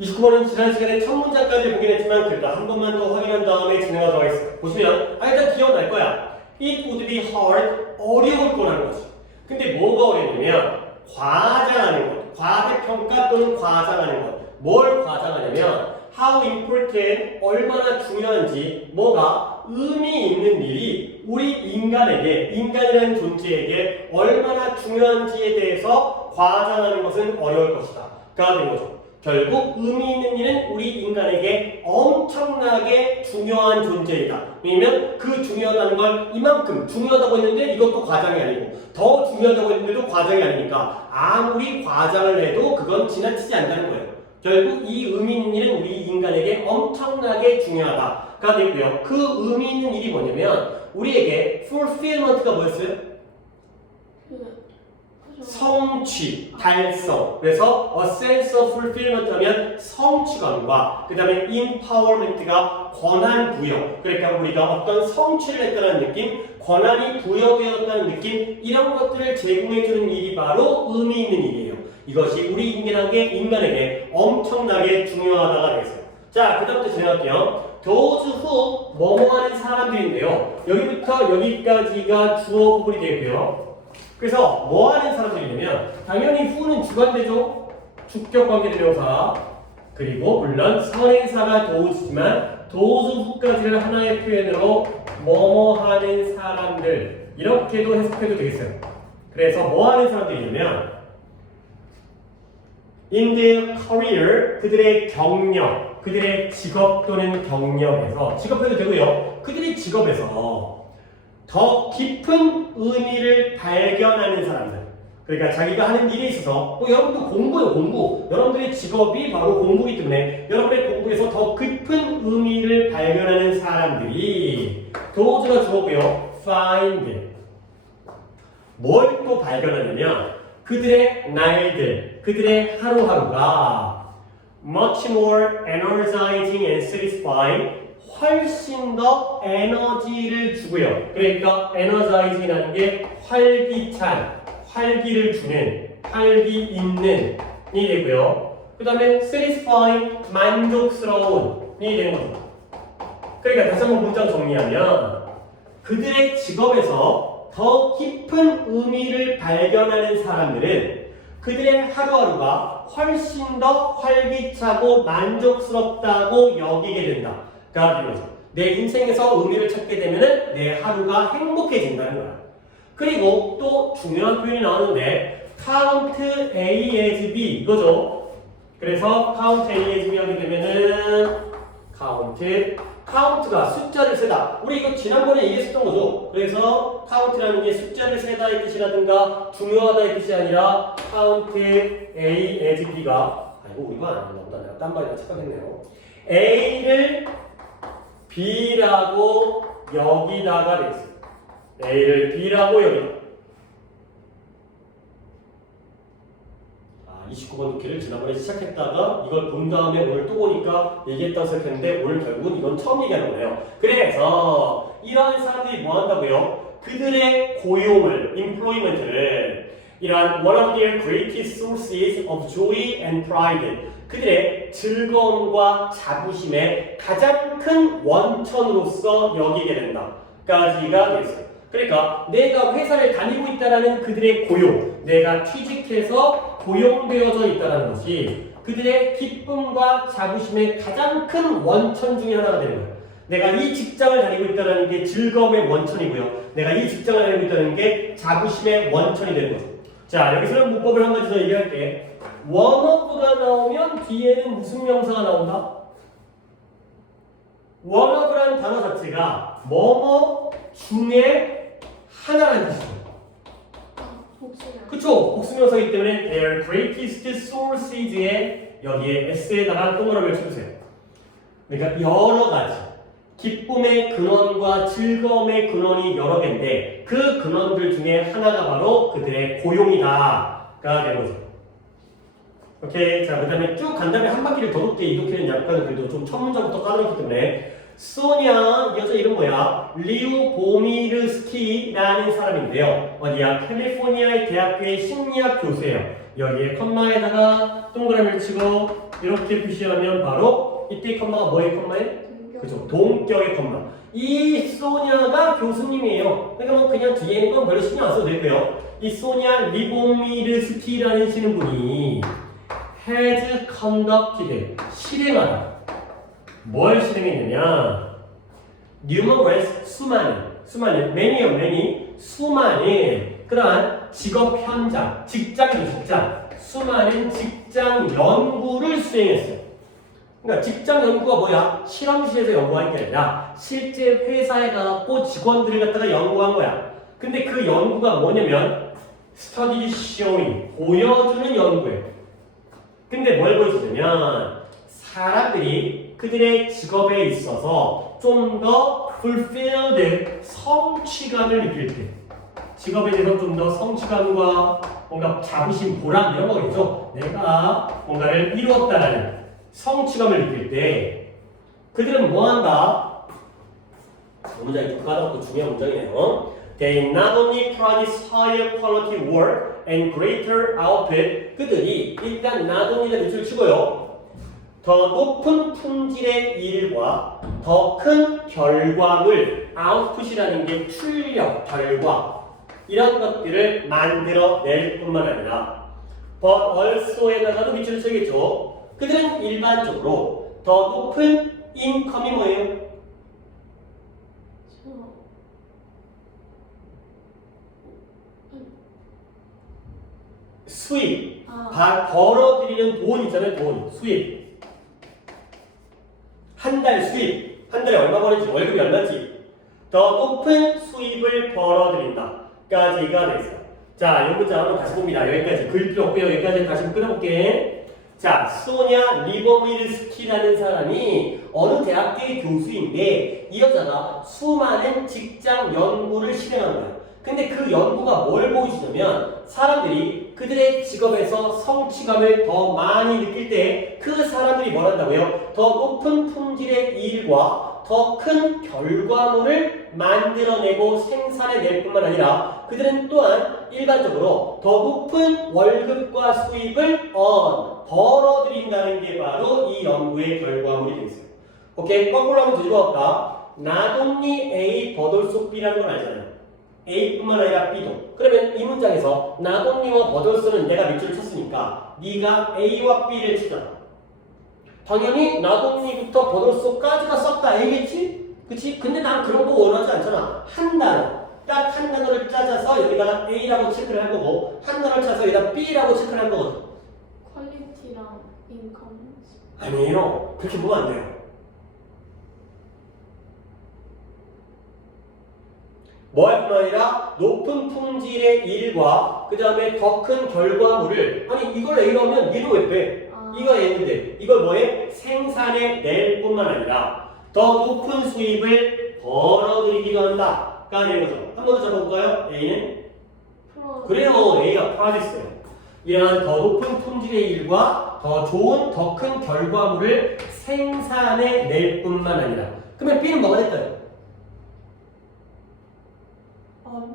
29번은 지난 시간에 첫 문장까지 보긴 했지만 그래도 한 번만 더 확인한 다음에 진행하도록 하겠습니다. 보시면 일단 기억날 거야. It would be hard, 어려울 거라는 거지. 근데 뭐가 어려우냐면 과장하는 것, 과대평가 또는 과장하는 것. 뭘 과장하냐면 how important, 얼마나 중요한지, 뭐가 의미 있는 일이 우리 인간이라는 존재에게 얼마나 중요한지에 대해서 과장하는 것은 어려울 것이다 가 된 거죠. 결국 의미 있는 일은 우리 인간에게 엄청나게 중요한 존재이다. 왜냐면 그 중요하다는 걸 이만큼 중요하다고 했는데 이것도 과장이 아니고 더 중요하다고 했는데도 과장이 아니니까 아무리 과장을 해도 그건 지나치지 않는다는 거예요. 결국 이 의미 있는 일은 우리 인간에게 엄청나게 중요하다가 되고요. 그 의미 있는 일이 뭐냐면 우리에게 fulfillment가 뭐였어요? 성취, 달성. 그래서 a sense of fulfillment 하면 성취감과 그 다음에 empowerment가 권한 부여. 그러니까 우리가 어떤 성취를 했다는 느낌, 권한이 부여되었다는 느낌, 이런 것들을 제공해주는 일이 바로 의미 있는 일이에요. 이것이 우리 인간에게 엄청나게 중요하다가 되겠어요. 자, 그 다음부터 진행할게요. those who 뭐뭐하는 사람들인데요. 여기부터 여기까지가 주어 부분이 되고요. 그래서 뭐하는 사람들이냐면 당연히 who는 주관대죠. 주격 관계대명사. 그리고 물론 선행사가 those지만 those who까지를 하나의 표현으로 뭐뭐하는 사람들 이렇게도 해석해도 되겠어요. 그래서 뭐하는 사람들이냐면 in their career, 그들의 경력, 그들의 직업 또는 경력에서 직업해도 되고요. 그들의 직업에서 더 깊은 의미를 발견하는 사람들. 그러니까 자기가 하는 일에 있어서 여러분도 공부예요, 공부. 여러분들의 직업이 바로 공부이기 때문에 여러분의 공부에서 더 깊은 의미를 발견하는 사람들이 도저가 주어고요. find. 뭘 또 발견하냐면 그들의 날들, 그들의 하루하루가 much more energizing and satisfying, 훨씬 더 에너지를 주고요. 그러니까 energizing이라는 게 활기찬, 활기를 주는, 활기 있는이 되고요. 그 다음에 satisfying, 만족스러운이 되는 거죠. 그러니까 다시 한번 문장 정리하면 그들의 직업에서 더 깊은 의미를 발견하는 사람들은 그들의 하루하루가 훨씬 더 활기차고 만족스럽다고 여기게 된다. 가 되는 거죠. 내 인생에서 의미를 찾게 되면 내 하루가 행복해진다는 거야. 그리고 또 중요한 표현이 나오는데 count A as B 이거죠. 그래서 count A as B 하게 되면은 count가 숫자를 세다. 우리 이거 지난번에 얘기했었던 거죠. 그래서 count라는 게 숫자를 세다의 뜻이라든가 중요하다의 뜻이 아니라 count A as B가 아이고 이거 안 했나 보다. 내가 딴 말이라 착각했네요. A를 B라고 여기다가 되겠어요. A를 B라고 여기다. 29번 듣기를 지난번에 시작했다가 이걸 본 다음에 오늘 또 보니까 얘기했다고 생각했는데 오늘 결국은 이건 처음 얘기하는 거예요. 그래서 이러한 사람들이 뭐 한다고요? 그들의 고용을, employment를 이러한 one of their greatest sources of joy and pride, 그들의 즐거움과 자부심의 가장 큰 원천으로서 여기게 된다. 까지가 되겠어요. 그러니까 내가 회사를 다니고 있다는 그들의 고용, 내가 취직해서 고용되어져 있다는 것이 그들의 기쁨과 자부심의 가장 큰 원천 중에 하나가 되는 거예요. 내가 이 직장을 다니고 있다는 게 즐거움의 원천이고요. 내가 이 직장을 다니고 있다는 게 자부심의 원천이 되는 거죠. 자, 여기서는 문법을 한 가지 더 얘기할게. one of가 나오면 뒤에는 무슨 명사가 나온다? one of라는 단어 자체가 뭐뭐 중에 하나라는 뜻이에요. 그쵸? 복수명사이기 때문에 their greatest sources에 여기에 s에다가 동그라미를 쳐주세요. 그러니까 여러 가지 기쁨의 근원과 즐거움의 근원이 여러 개인데 그 근원들 중에 하나가 바로 그들의 고용이다가 되는 거죠. 오케이. 자, 그 다음에 쭉 간 다음에 한 바퀴를 더 돕게 이렇게는 약간 그래도 좀 첫 문장부터 까다롭기 때문에 소니아, 이 여자 이름 뭐야? 리우 보미르스키라는 사람인데요. 어디야? 캘리포니아의 대학교의 심리학 교수예요. 여기에 컴마에다가 동그라미를 치고 이렇게 표시하면 바로 이때 컴마가 뭐의 컴마예요? 그죠? 동격의 컴마. 이 소냐가 교수님이에요. 그러니까 뭐 그냥 뒤에 있는 건 별로 신경 안 써도 되고요. 이 소냐 리보미르스키라는 시는 분이 has conducted 실행하다. 뭘 실행했느냐? numerous 수많은 many 수많은 그러한 직업 현장, 직장 수많은 직장 연구를 수행했어요. 그러니까 직장 연구가 뭐야? 실험실에서 연구한 게 아니라 실제 회사에 가고 직원들을 갖다가 연구한 거야. 근데 그 연구가 뭐냐면 study showing, 보여주는 연구예요. 근데 뭘 보여주냐면 사람들이 그들의 직업에 있어서 좀 더 fulfilled, 성취감을 느낄 때 직업에 대해서 좀 더 성취감과 뭔가 자부심, 보람 이런 거겠죠. 내가 뭔가를 이루었다라는 성취감을 느낄 때 그들은 뭐 한다? 문장이 좀 까다롭고 중요한 문장이네요. They not only produce higher quality work and greater output. 그들이 일단 not only를 밑줄 치고요. 더 높은 품질의 일과 더 큰 결과물, output이라는 게 출력, 결과 이런 것들을 만들어낼 뿐만 아니라 but also에다가도 밑줄 쳐야겠죠. 그들은 일반적으로 더 높은 인컴이 뭐예요? 수입, 벌어들이는 돈 있잖아요. 돈, 수입. 한 달 수입, 한 달에 얼마 버는지, 월급이 얼마인지 더 높은 수입을 벌어들인다 까지가 됐어요. 자, 이 문장 한번 다시 봅니다. 여기까지 글 필요 없고요. 여기까지 다시 끊어볼게. 자, 소냐 리보미르스키라는 사람이 어느 대학교의 교수인데 이 여자가 수많은 직장 연구를 실행한 거예요. 근데 그 연구가 뭘 보여주냐면 사람들이 그들의 직업에서 성취감을 더 많이 느낄 때 그 사람들이 뭘 한다고요? 더 높은 품질의 일과 더 큰 결과물을 만들어내고 생산해낼 뿐만 아니라 그들은 또한 일반적으로 더 높은 월급과 수입을 벌어들인다는 게 바로 이 연구의 결과물이 되겠어요. 오케이? 거꾸로 한번 뒤집어 볼까? not only A but also B라는 걸 알잖아요. A뿐만 아니라 B도. 그러면 이 문장에서 not only와 but also는 내가 밑줄을 쳤으니까 네가 A와 B를 치잖아. 당연히 not only부터 but also까지가 싹 다 A겠지? 그치? 근데 난 그런 거 원하지 않잖아. 한 단어. 딱 한 단어를 짜자서 여기다가 A라고 체크를 할 거고 한 단어를 짜서 여기다 B라고 체크를 할 거거든. 퀄리티랑 인컴. 아니에요. 그렇게 보면 안 돼요. 뭐할 뿐만 아니라 높은 품질의 일과 그 다음에 더 큰 결과물을 아니 이걸 A로 하면 얘는 왜 빼? 이거 A인데 이걸 뭐해? 생산해 낼 뿐만 아니라 더 높은 수입을 벌어들이기도 한다 가 되는 거죠. 한 번 더 잡아볼까요? A는? 그래요. A가 프로듀스예요. 이러한 더 높은 품질의 일과 더 좋은 더 큰 결과물을 생산해 낼 뿐만 아니라 그러면 B는 뭐가 될까요?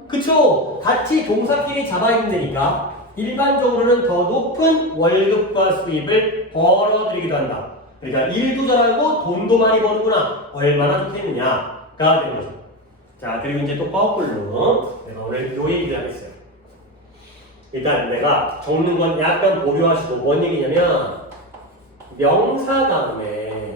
그쵸? 같이 동사끼리 잡아있는 데니까 일반적으로는 더 높은 월급과 수입을 벌어들이기도 한다. 그러니까 일도 잘하고 돈도 많이 버는구나. 얼마나 좋겠느냐가 되는 거죠. 자, 그리고 이제 또 거꾸로 내가 오늘 요 얘기를 하겠어요. 일단 내가 적는 건 약간 보류하시고 뭔 얘기냐면 명사 다음에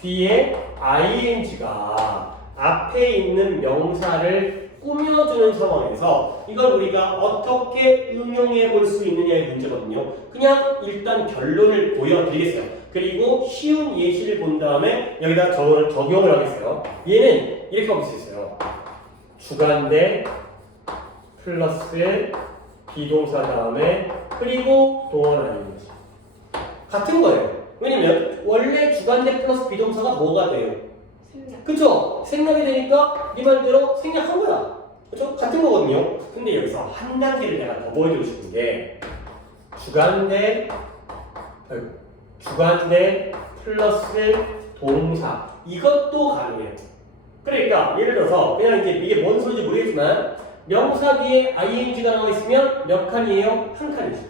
뒤에 ing가 앞에 있는 명사를 꾸며주는 상황에서 이걸 우리가 어떻게 응용해 볼 수 있느냐의 문제거든요. 그냥 일단 결론을 보여드리겠어요. 그리고 쉬운 예시를 본 다음에 여기다 적용을 하겠어요. 얘는 이렇게 볼 수 있어요. 주관대 플러스 비동사 다음에 그리고 동원 아닌 거지. 같은 거예요. 왜냐면 원래 주관대 플러스 비동사가 뭐가 돼요? 그쵸? 생략이 되니까 네 말대로 생략한 거야. 그쵸? 같은 거거든요. 근데 여기서 한 단계를 내가 더 보여주고 싶은 게 주관대 플러스 동사 이것도 가능해요. 그러니까 예를 들어서 그냥 이제 이게 뭔 소리인지 모르겠지만 명사 뒤에 ing가 나와 있으면 몇 칸이에요? 한 칸이죠.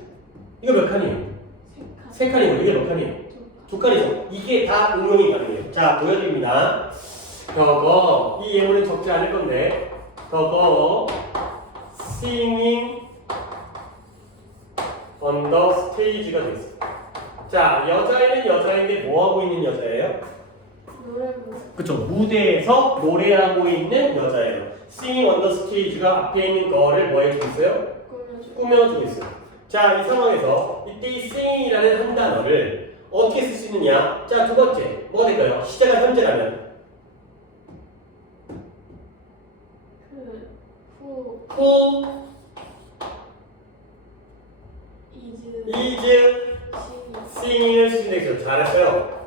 이거 몇 칸이에요? 세 칸이고 이게 몇 칸이에요? 두 칸이죠. 이게 다 응용이 가능해요. 자, 보여드립니다. 저거 이 예문은 적지 않을 건데 저거 singing on the stage가 돼 있어요. 자, 여자애는 여자인데 뭐 하고 있는 여자예요? 노래 부르. 그쵸, 무대에서 노래하고 있는 여자예요. singing on the stage가 앞에 있는 거를 뭐 해주고 있어요? 꾸며줘. 꾸며주고 있어요. 자, 이 상황에서 이때 이 sing이라는 한 단어를 어떻게 쓸 수 있느냐? 자, 두 번째 뭐가 될까요? 시제가 현재라면 who is is singing을 쓰는 게 잘했어요.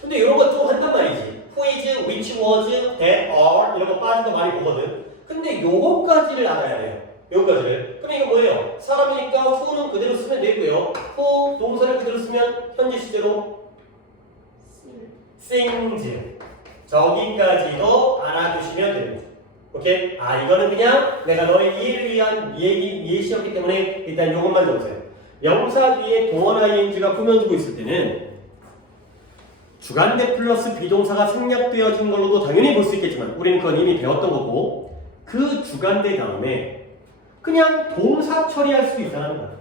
근데 이런 거 또 한단 말이지. who is, which was, that are 이런 거 빠진 거 많이 보거든. 근데 요거까지를 알아야 돼요. 요거까지를. 그럼 이거 뭐예요? 사람이니까 who는 그대로 쓰면 되고요. who 동사를 그대로 쓰면 현재 시제로 sings. 저기까지도 알아두시면 됩니다. 오케이? 아, 이거는 그냥 내가 너의 이해를 위한 예시였기 때문에 일단 요것만 적으세요. 명사 뒤에 동원 ing가 꾸며주고 있을 때는 주간대 플러스 비동사가 생략되어진 걸로도 당연히 볼 수 있겠지만 우리는 그건 이미 배웠던 거고 그 주간대 다음에 그냥 동사 처리할 수 있다는 거야.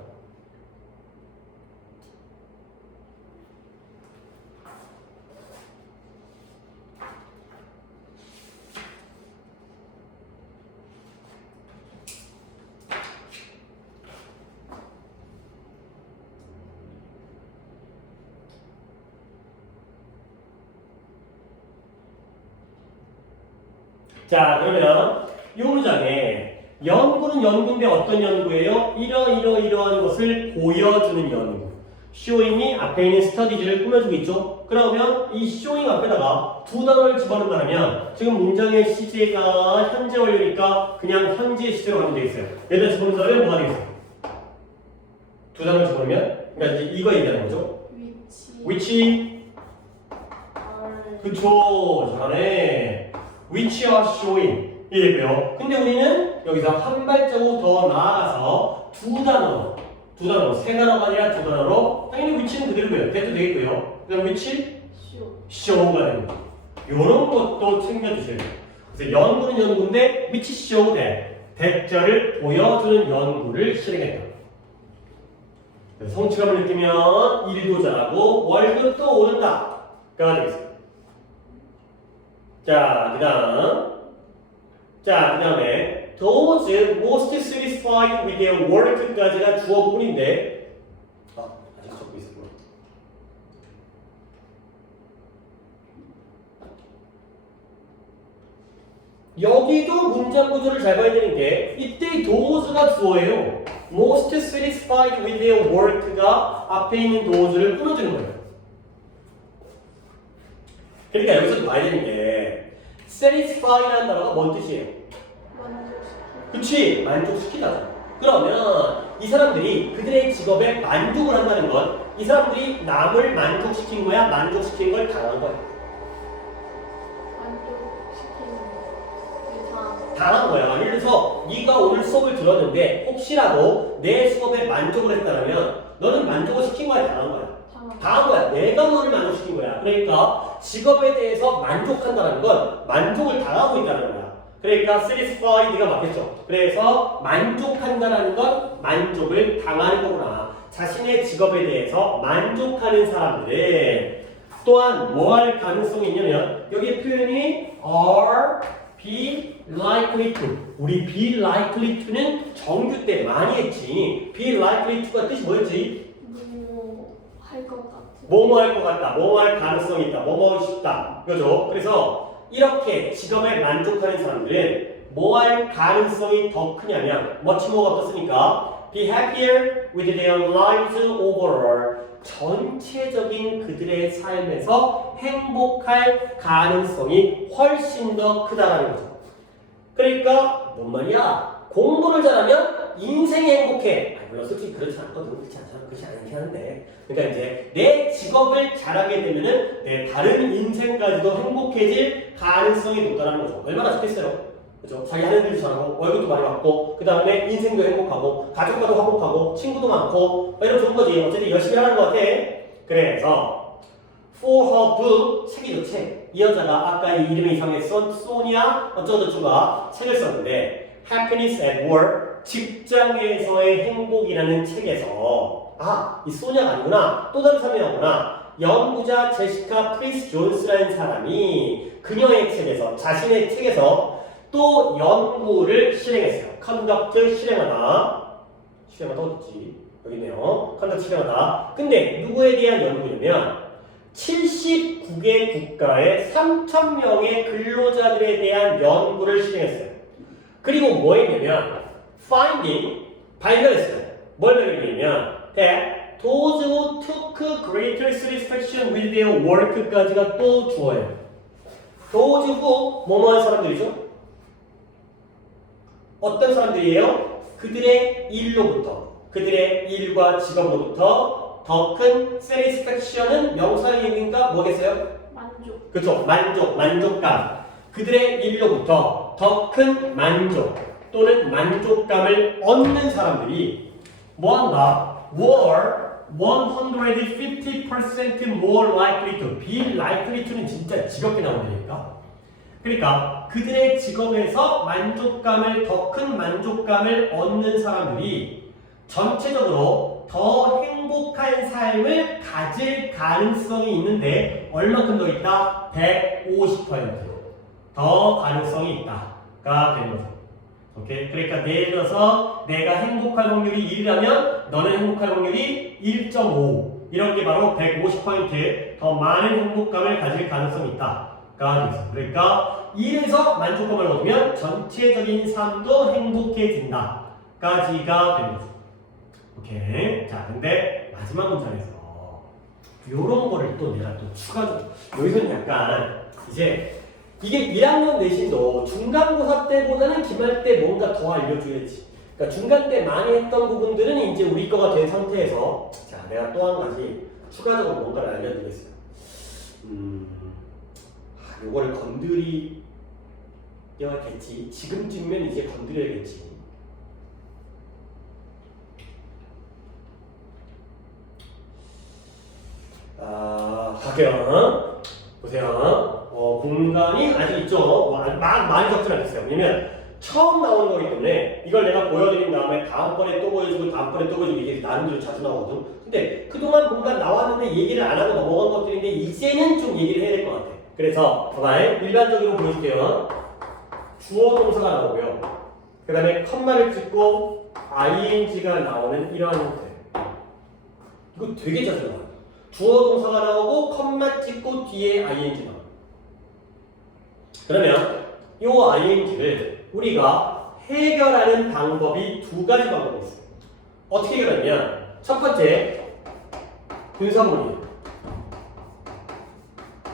자, 그러면 이 문장에 연구는 연구인데 어떤 연구예요? 이러한 것을 보여주는 연구. showing이 앞에 있는 studies를 꾸며주고 있죠? 그러면 이 showing 앞에다가 두 단어를 집어넣는다면 지금 문장의 시제가 현재 완료니까 그냥 현재 시제로 가면 되겠어요. 얘들 집어넣으면 뭐가 되겠어요? 두 단어를 집어넣으면 그러니까 이제 이거 얘기하는 거죠? which are 그쵸, 잘하네. which are showing 이랬고요. 근데 우리는 여기서 한 발자국 더 나아가서 두 단어로, 세 단어가 아니라 두 단어로 당연히 which는 그대로고요. that도 되겠고요. 그다음 which show가 됩니다. 이런 것도 챙겨주셔야 돼요. 그래서 연구는 연구인데 which show that 대절을 보여주는 연구를 실행했다. 성취감을 느끼면 일도 잘하고 월급도 오른다. 가 되겠습니다. 자, 그 다음에 those most satisfied with their work까지가 주어 부분인데 아직 적고 있었구나. 여기도 문장 구조를 잘 봐야 되는 게 이때 those가 주어예요. most satisfied with their work가 앞에 있는 those를 끊어주는 거예요. 그러니까 여기서 봐야 되는 게 satisfy라는 단어가 뭔 뜻이에요? 그치? 만족시키다. 그러면 이 사람들이 그들의 직업에 만족을 한다는 건 이 사람들이 남을 만족시킨 거야? 만족시킨 걸 당한 거야? 당한 거야. 예를 들어서 네가 오늘 수업을 들었는데 혹시라도 내 수업에 만족을 했다면 너는 만족을 시킨 거야? 당한 거야? 당한 거야. 내가 너를 만족시킨 거야. 그러니까 직업에 대해서 만족한다는 건 만족을 당하고 있다는 거야. 그러니까 satisfied가 맞겠죠. 그래서 만족한다는 건 만족을 당하는 거구나. 자신의 직업에 대해서 만족하는 사람들은 또한 뭐 할 가능성이 있냐면 여기 표현이 are, be likely to. 우리 be likely to는 정규 때 많이 했지. be likely to가 뜻이 뭐였지? 할 것 같아. 뭐뭐 할 것 같다, 뭐뭐 할 가능성이 있다, 뭐뭐 하고 싶다. 그죠? 그래서 이렇게 직업에 만족하는 사람들은 뭐 할 가능성이 더 크냐면 much more가 떴으니까 be happier with their lives overall. 전체적인 그들의 삶에서 행복할 가능성이 훨씬 더 크다라는 거죠. 그러니까 뭔 말이야? 공부를 잘하면 인생이 행복해. 물론 솔직히 그렇지 않거든. 그렇지 않잖아. 그렇지 않긴 한데. 그러니까 이제 내 직업을 잘하게 되면은 내 다른 인생까지도 행복해질 가능성이 높다는 거죠. 얼마나 좋겠어요? 그죠? 자기 하는 일도 잘하고 월급도 많이 받고 그 다음에 인생도 행복하고 가족과도 화목하고 친구도 많고 이러면 좋은 거지. 어쨌든 열심히 하는 것 같아. 그래서 for her book 책이죠 책. 이 여자가 아까 이 이름이 이상했던 소니아 어쩌고저쩌고가 책을 썼는데 Happiness at Work 직장에서의 행복이라는 책에서 이 소니아가 아니구나. 또 다른 사람이 나오구나. 연구자 제시카 프리스 존스라는 사람이 그녀의 책에서 자신의 책에서 또 연구를 실행했어요. 컨덕트 실행하다. 실행하다 어딨지? 여기 있네요. 컨덕트 실행하다. 근데 누구에 대한 연구냐면 79개 국가의 3,000명의 근로자들에 대한 연구를 실행했어요. 그리고 뭐 했냐면 finding 발견했어요. 뭘 발견했냐면 that those who took greater satisfaction with their work까지가 또 주어예요. those who 뭐뭐한 사람들이죠? 어떤 사람들이에요? 그들의 일로부터 그들의 일과 직업으로부터 더 큰 satisfaction은 명사의 의미인가 뭐겠어요? 만족. 그렇죠. 만족감. 그들의 일로부터 더 큰 만족 또는 만족감을 얻는 사람들이 뭐한다? were 150% more likely to be likely to는 진짜 직업이 나오니까. 그러니까 그들의 직업에서 만족감을 더 큰 만족감을 얻는 사람들이 전체적으로 더 행복한 삶을 가질 가능성이 있는데 얼마큼 더 있다? 150%더 가능성이 있다가 되는 거죠. 오케이? 그러니까 예를 들어서 내가 행복할 확률이 1이라면 너는 행복할 확률이 1.5 이런 게 바로 150%더 많은 행복감을 가질 가능성이 있다가 되죠. 그러니까 1에서 만족감을 얻으면 전체적인 삶도 행복해진다 까지가 되는 거죠. 오케이. 자, 근데 마지막 문장에서 요런 거를 또 내가 또 추가적으로 여기서는 약간 이제 이게 1학년 내신도 중간고사 때보다는 기말 때 뭔가 더 알려줘야지. 그러니까 중간 때 많이 했던 부분들은 이제 우리 거가 된 상태에서 자, 내가 또 한 가지 추가적으로 뭔가를 알려드리겠어요. 요거를 건드려야겠지. 지금쯤이면 이제 건드려야겠지. 갈게요. 보세요. 공간이 아직 있죠. 많이 적진 않겠어요. 왜냐면 처음 나오는 거기 때문에 이걸 내가 보여드린 다음에 다음번에 또 보여주고 다음번에 또 보여주고 이게 나름대로 자주 나오거든. 근데 그동안 뭔가 나왔는데 얘기를 안 하고 넘어간 것들인데 이제는 좀 얘기를 해야 될 것 같아. 그래서 봐봐요. 일반적으로 보여줄게요. 주어 동사가 나오고요. 그 다음에 컴마를 찍고 ing가 나오는 이러한 형태. 이거 되게 자주 나와요. 주어 동사가 나오고 컴마 찍고 뒤에 ing 나와요. 그러면 이 ing를 우리가 해결하는 방법이 두 가지 방법이 있어요. 어떻게 해결하냐면 첫 번째 분사구문이에요.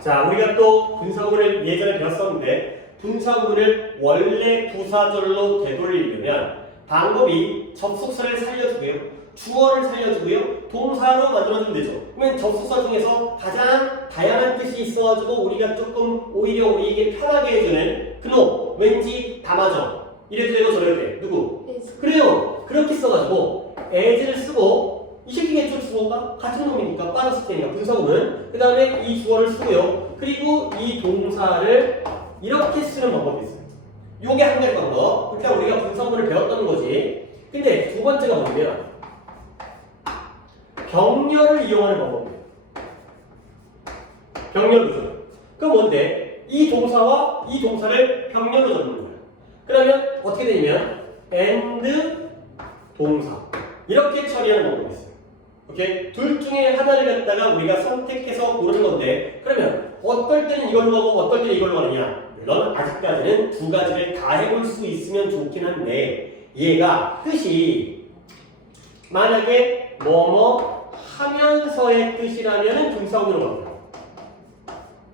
자, 우리가 또 분사구문을 예전에 배웠었는데 분사구문을 원래 부사절로 되돌리려면 방법이 접속사를 살려주고요. 주어를 살려주고요. 동사로 만들어주면 되죠. 그러면 접속사 중에서 가장 다양한 뜻이 있어가지고 우리가 조금 오히려 우리에게 편하게 해주는 그놈 왠지 다 맞아. 이래도 되고 저래도 돼. 누구? 그래요. 그렇게 써가지고 as를 쓰고 이 새끼겠죠 주어가? 같은 놈이니까 빠졌을 테니까 분사구문. 그 다음에 이 주어를 쓰고요. 그리고 이 동사를 이렇게 쓰는 방법이 있어요. 요게 한 가지 방법. 그러니까 우리가 분사구문을 배웠던 거지. 근데 두 번째가 뭐냐면 병렬을 이용하는 방법이에요. 병렬 구조. 그럼 뭔데? 이 동사와 이 동사를 병렬로 적는 거예요. 그러면 어떻게 되냐면 and 동사 이렇게 처리하는 방법이 있어요. 오케이? 둘 중에 하나를 갖다가 우리가 선택해서 고르는 건데 그러면 어떨 때는 이걸로 가고 어떨 때는 이걸로 가느냐? 물론 아직까지는 두 가지를 다 해볼 수 있으면 좋긴 한데 얘가 뜻이 만약에 뭐뭐 하면서의 뜻이라면 분사구문으로 갑니다.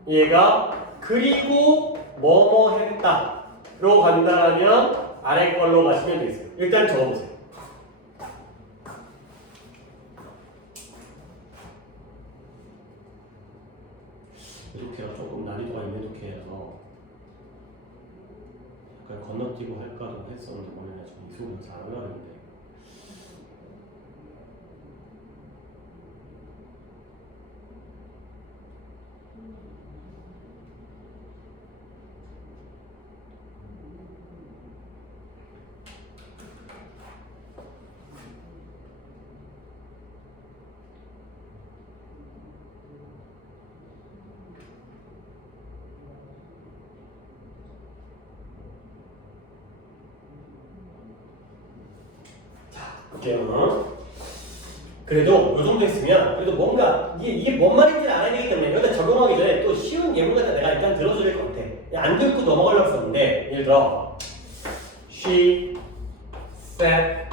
얘가 그리고 뭐뭐 했다로 간다라면 아래 걸로 가시면 되겠어요. 일단 적어보세요. 이렇게가 조금 난이도가 있는 이렇게 해서 건너뛰고 할까도 했었는데 오늘 지금 이 소리가 잘 안 나는데. 볼게요. 그래도 이 정도 했으면 그래도 뭔가 이게 뭔 말인지 알아야 되기 때문에 여기다 적용하기 전에 또 쉬운 예문 같은 내가 일단 들어줘야 될 것 같아. 안 듣고 넘어가려고 했었는데 예를 들어 She sat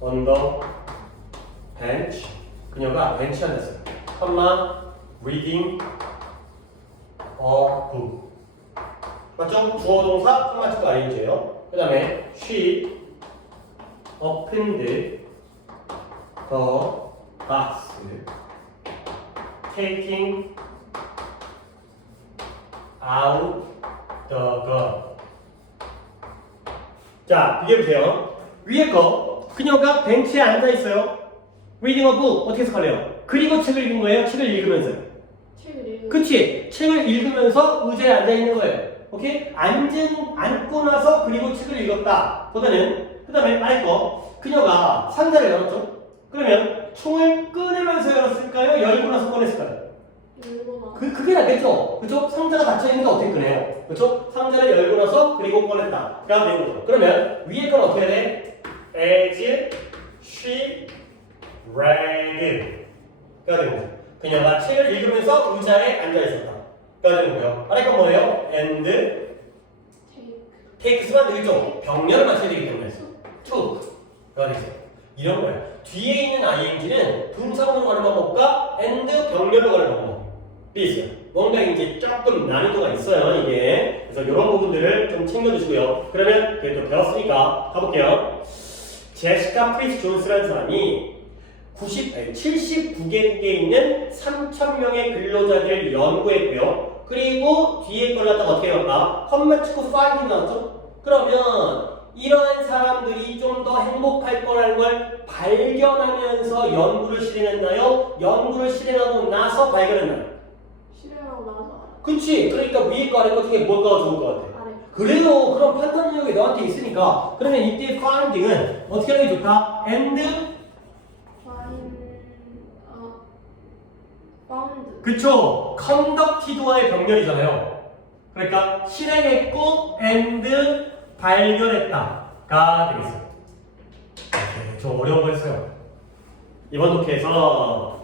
on the bench. 그녀가 벤치에 앉았어요. reading a book. 맞죠? 주어 동사 컴마 ing예요. 그 다음에 she opened the box, taking out the gun. 자, 이게 보세요. 위에 거 그녀가 벤치에 앉아 있어요. reading a book 어떻게 해석할래요? 그리고 책을 읽은 거예요? 책을 읽으면서요? 책을 읽으면 그치? 책을 읽으면서 의자에 앉아 있는 거예요. 오케이? 앉고 나서 그리고 책을 읽었다. 그 다음에 아래 거 그녀가 상자를 열었죠? 그러면 총을 꺼내면서 열었을까요? 열고 나서 꺼냈을까요? 열고 나 그게 낫겠죠? 그쵸? 상자가 닫혀있는데 어떻게 꺼내요? 그쵸? 상자를 열고 나서 그리고 꺼냈다. 가 되는 거죠. 그러면 위에 건 어떻게 돼? As she read. 가 되는 거죠. 그녀가 책을 읽으면서 의자에 앉아 있었다. 가 되는 거예요. 아래 건 뭐예요? And 테이크 take 쓰면 되겠죠? 병렬을 맞춰야 되기 때문에. took. 가 되죠. 이런 거예요. 뒤에 있는 ing는 분사구문으로 가는 방법과 and 병렬로 가는 방법. 있어요. 뭔가 이제 조금 난이도가 있어요, 이게. 그래서 이런 부분들을 좀 챙겨주시고요. 그러면 그래도 배웠으니까 가볼게요. 제시카 프리스 존스라는 사람이 79개국에 있는 3,000명의 근로자들을 연구했고요. 그리고 뒤에 걸 갖다가 어떻게 할까? 컴마 치고 find이 나왔죠? 그러면 이러한 사람들이 좀 더 행복할 거라는 걸 발견하면서 연구를 실행했나요? 연구를 실행하고 나서 발견했나요? 실행하고 나서 그치? 그러니까 위에 거 아래 거 중에 뭐가 좋을 것 같아? 아래 그래도 그런 판단 능력이 너한테 있으니까 그러면 이때 finding은 어떻게 하는 게 좋다? and found 그쵸? conducted와의 병렬이잖아요. 그러니까 실행했고 and 발견했다가 되겠어요. 오케이, 좀 어려운 거 했어요. 이번 독해에서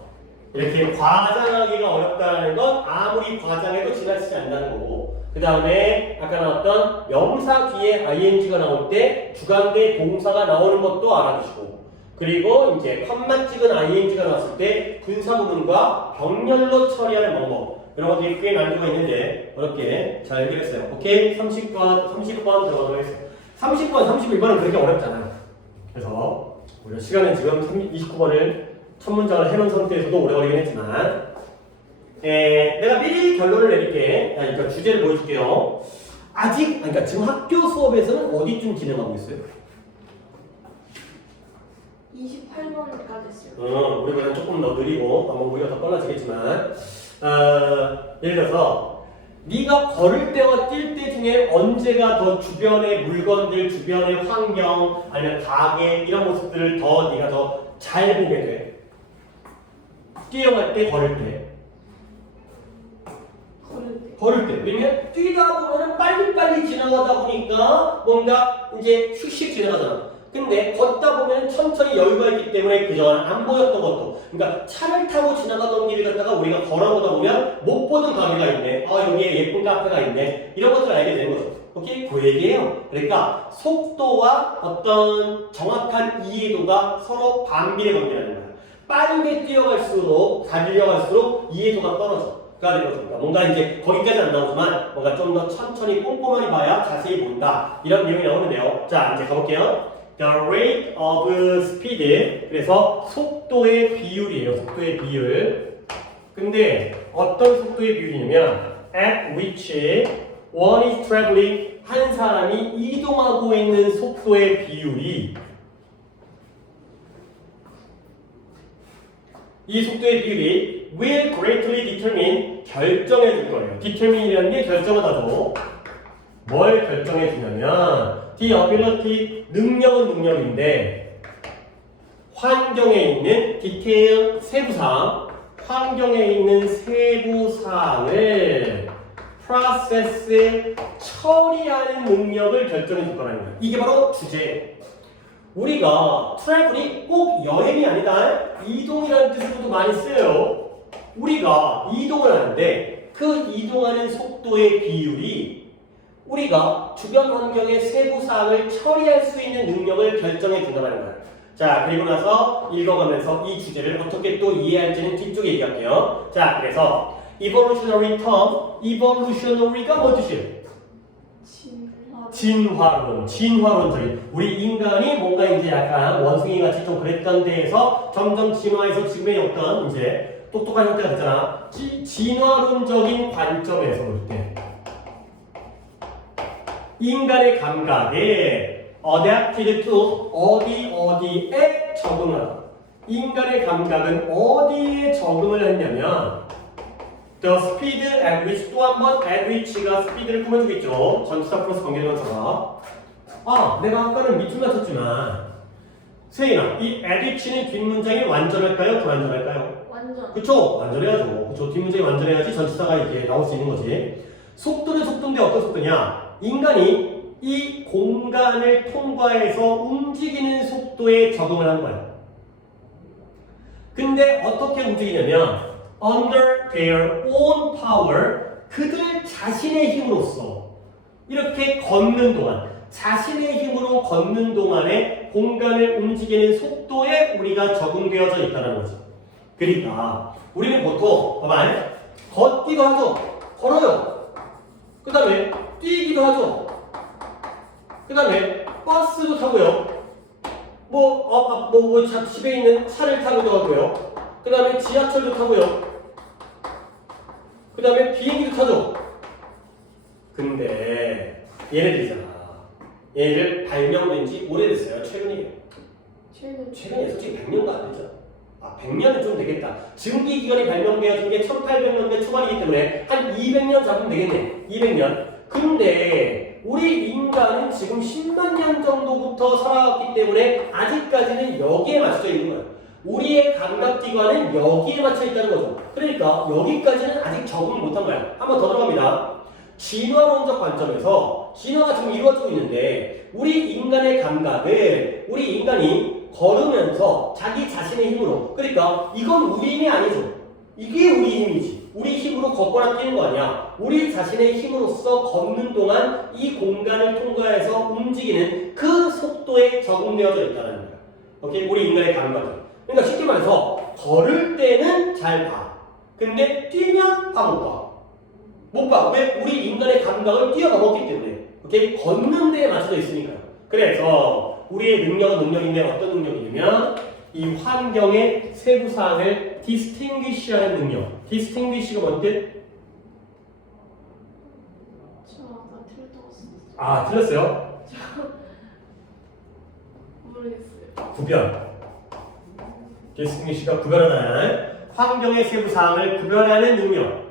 이렇게 과장하기가 어렵다는 건 아무리 과장해도 지나치지 않는다는 거고, 그 다음에 아까 나왔던 명사 뒤에 ing가 나올 때 주관대 동사가 나오는 것도 알아두시고, 그리고 이제 컴마 찍은 ing가 나왔을 때 분사구문과 병렬로 처리하는 방법, 이런 것들이 꽤 난이도가 있는데 어렵게 잘 해결했어요. 오케이? 30번 들어가도록 하겠습니다. 30번, 31번은 그렇게 어렵잖아요. 그래서 우리가 시간은 지금 29번을 첫 문장을 해놓은 상태에서도 오래 걸리긴 했지만, 내가 미리 결론을 내릴게. 그러니까 주제를 보여줄게요. 그러니까 지금 학교 수업에서는 어디쯤 진행하고 있어요? 28번까지 했어요. 우리보다는 조금 더 느리고 아마 우리가 더 빨라지겠지만, 예를 들어서 네가 걸을 때와 뛸 때 중에 언제가 더 주변의 물건들, 주변의 환경, 아니면 가게 이런 모습들을 더 네가 더 잘 보게 돼? 뛰어갈 때, 걸을 때? 걸을 때. 왜냐면 뛰다 보면은 빨리빨리 지나가다 보니까 뭔가 이제 휙휙 지나가잖아. 근데 걷다 보면 천천히 여유가 있기 때문에 그전 안 보였던 것도, 그러니까 차를 타고 지나가던 길을 갖다가 우리가 걸어보다 보면 못 보던 가게가 있네, 여기에 예쁜 카페가 있네, 이런 것들을 알게 되는 거죠. 오케이? 그 얘기예요. 그러니까 속도와 어떤 정확한 이해도가 서로 반비례 관계라는 거야. 빠르게 뛰어갈수록, 달려갈수록 이해도가 떨어져. 가 되는 거죠. 뭔가 이제 거기까지는 안 나오지만 뭔가 좀 더 천천히 꼼꼼하게 봐야 자세히 본다, 이런 내용이 나오는데요. 자, 이제 가볼게요. The rate of speed. 그래서 속도의 비율이에요. 속도의 비율. 근데 어떤 속도의 비율이냐면 at which one is traveling, 한 사람이 이동하고 있는 속도의 비율이 이 속도의 비율이 will greatly determine 결정해 줄 거예요. determine이라는 게 결정하다죠. 뭘 결정해 주냐면 the ability 능력은 능력인데 환경에 있는 디테일 세부사항 환경에 있는 세부사항을 process 처리하는 능력을 결정해 줄 거라는 거예요. 이게 바로 주제. 우리가 travel이 꼭 여행이 아니다. 이동이라는 뜻으로도 많이 쓰여요. 우리가 이동을 하는데 그 이동하는 속도의 비율이 우리가 주변 환경의 세부사항을 처리할 수 있는 능력을 결정해 준다는 거예요. 자, 그리고 나서 읽어가면서 이 주제를 어떻게 또 이해할지는 뒤쪽에 얘기할게요. 자, 그래서 evolutionary term, evolutionary가 뭐 뜻이에요? 진화론적인 우리 인간이 뭔가 이제 약간 원숭이 같이 좀 그랬던 데에서 점점 진화해서 지금의 어떤 이제 똑똑한 형태가 됐잖아. 진화론적인 관점에서 볼 때 인간의 감각에 adapted to 어디에 적응하다. 인간의 감각은 어디에 적응을 했냐면 the speed at which 또 한 번 at which가 스피드를 꾸며주겠죠. 전치사 플러스 관계대명사가. 아, 내가 아까는 밑줄 맞췄지만 세인아, 이 at which는 뒷문장이 완전할까요? 불완전할까요? 완전. 그쵸? 완전해야죠. 그쵸? 뒷문장이 완전해야지 전치사가 이렇게 나올 수 있는 거지. 속도는 속도인데 어떤 속도냐? 인간이 이 공간을 통과해서 움직이는 속도에 적응을 한 거야. 근데 어떻게 움직이냐면 under their own power 그들 자신의 힘으로써 이렇게 걷는 동안 자신의 힘으로 걷는 동안에 공간을 움직이는 속도에 우리가 적응되어져 있다는 거지. 그러니까 우리는 보통 봐봐 걷기도 하죠. 걸어요. 그 다음에 뛰기도 하죠. 그 다음에 버스도 타고요. 집에 있는 차를 타고도 하고요. 그 다음에 지하철도 타고요. 그 다음에 비행기도 타죠. 근데 얘네들이잖아. 얘네들 발명된 지 오래됐어요. 최근이에요. 최근에 솔직히 100년도 안 됐죠. 100년은 좀 되겠다. 증기기관이 발명되어진 게 1800년대 초반이기 때문에 한 200년 잡으면 되겠네. 200년. 근데 우리 인간은 지금 10만 년 정도부터 살아왔기 때문에 아직까지는 여기에 맞춰져 있는 거야. 우리의 감각기관은 여기에 맞춰 있다는 거죠. 그러니까 여기까지는 아직 적응을 못한 거야. 한번 더 들어갑니다. 진화론적 관점에서 진화가 지금 이루어지고 있는데 우리 인간의 감각을 우리 인간이 걸으면서 자기 자신의 힘으로 그러니까 이건 우리 힘이 아니죠. 이게 우리 힘이지. 우리 힘으로 걷거나 뛰는 거 아니야. 우리 자신의 힘으로써 걷는 동안 이 공간을 통과해서 움직이는 그 속도에 적응되어져 있다는 거야. 오케이? 우리 인간의 감각은. 그러니까 쉽게 말해서 걸을 때는 잘 봐. 근데 뛰면 다 못 봐. 못 봐. 왜? 우리 인간의 감각을 뛰어넘었기 때문에. 오케이? 걷는 데에 맞춰져 있으니까요. 그래서 우리의 능력은 능력인데 어떤 능력이냐면 이 환경의 세부사항을 distinguish하는 능력. distinguish가 뭔 뜻? 저 아까 틀렸어. 아, 틀렸어요? 모르겠어요. 구별. distinguish가 구별하는 환경의 세부사항을 구별하는 능력.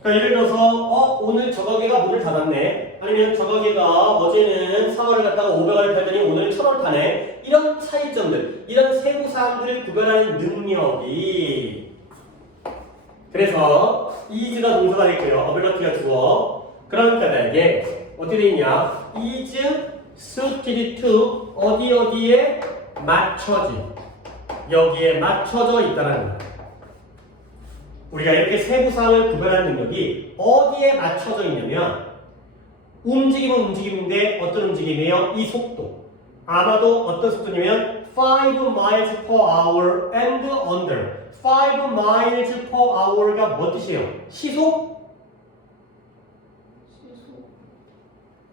그러니까 예를 들어서 오늘 저 가게가 문을 닫았네. 아니면 저 가게가 어제는 사과를 갖다가 500원을 팔더니 오늘 1000원 파네. 이런 차이점들, 이런 세부사항들을 구별하는 능력이 그래서 is가 동사가 되고요. ability가 주어. 그러니까 이게 어떻게 되어 있냐? is suited to 어디에 맞춰진 여기에 맞춰져 있다는 거예요. 우리가 이렇게 세부사항을 구별하는 능력이 어디에 맞춰져 있냐면 움직임은 움직임인데 어떤 움직임이에요? 이 속도. 아마도 어떤 속도냐면 5 miles per hour and under. 5 miles per hour가 뭐 뜻이에요? 시속?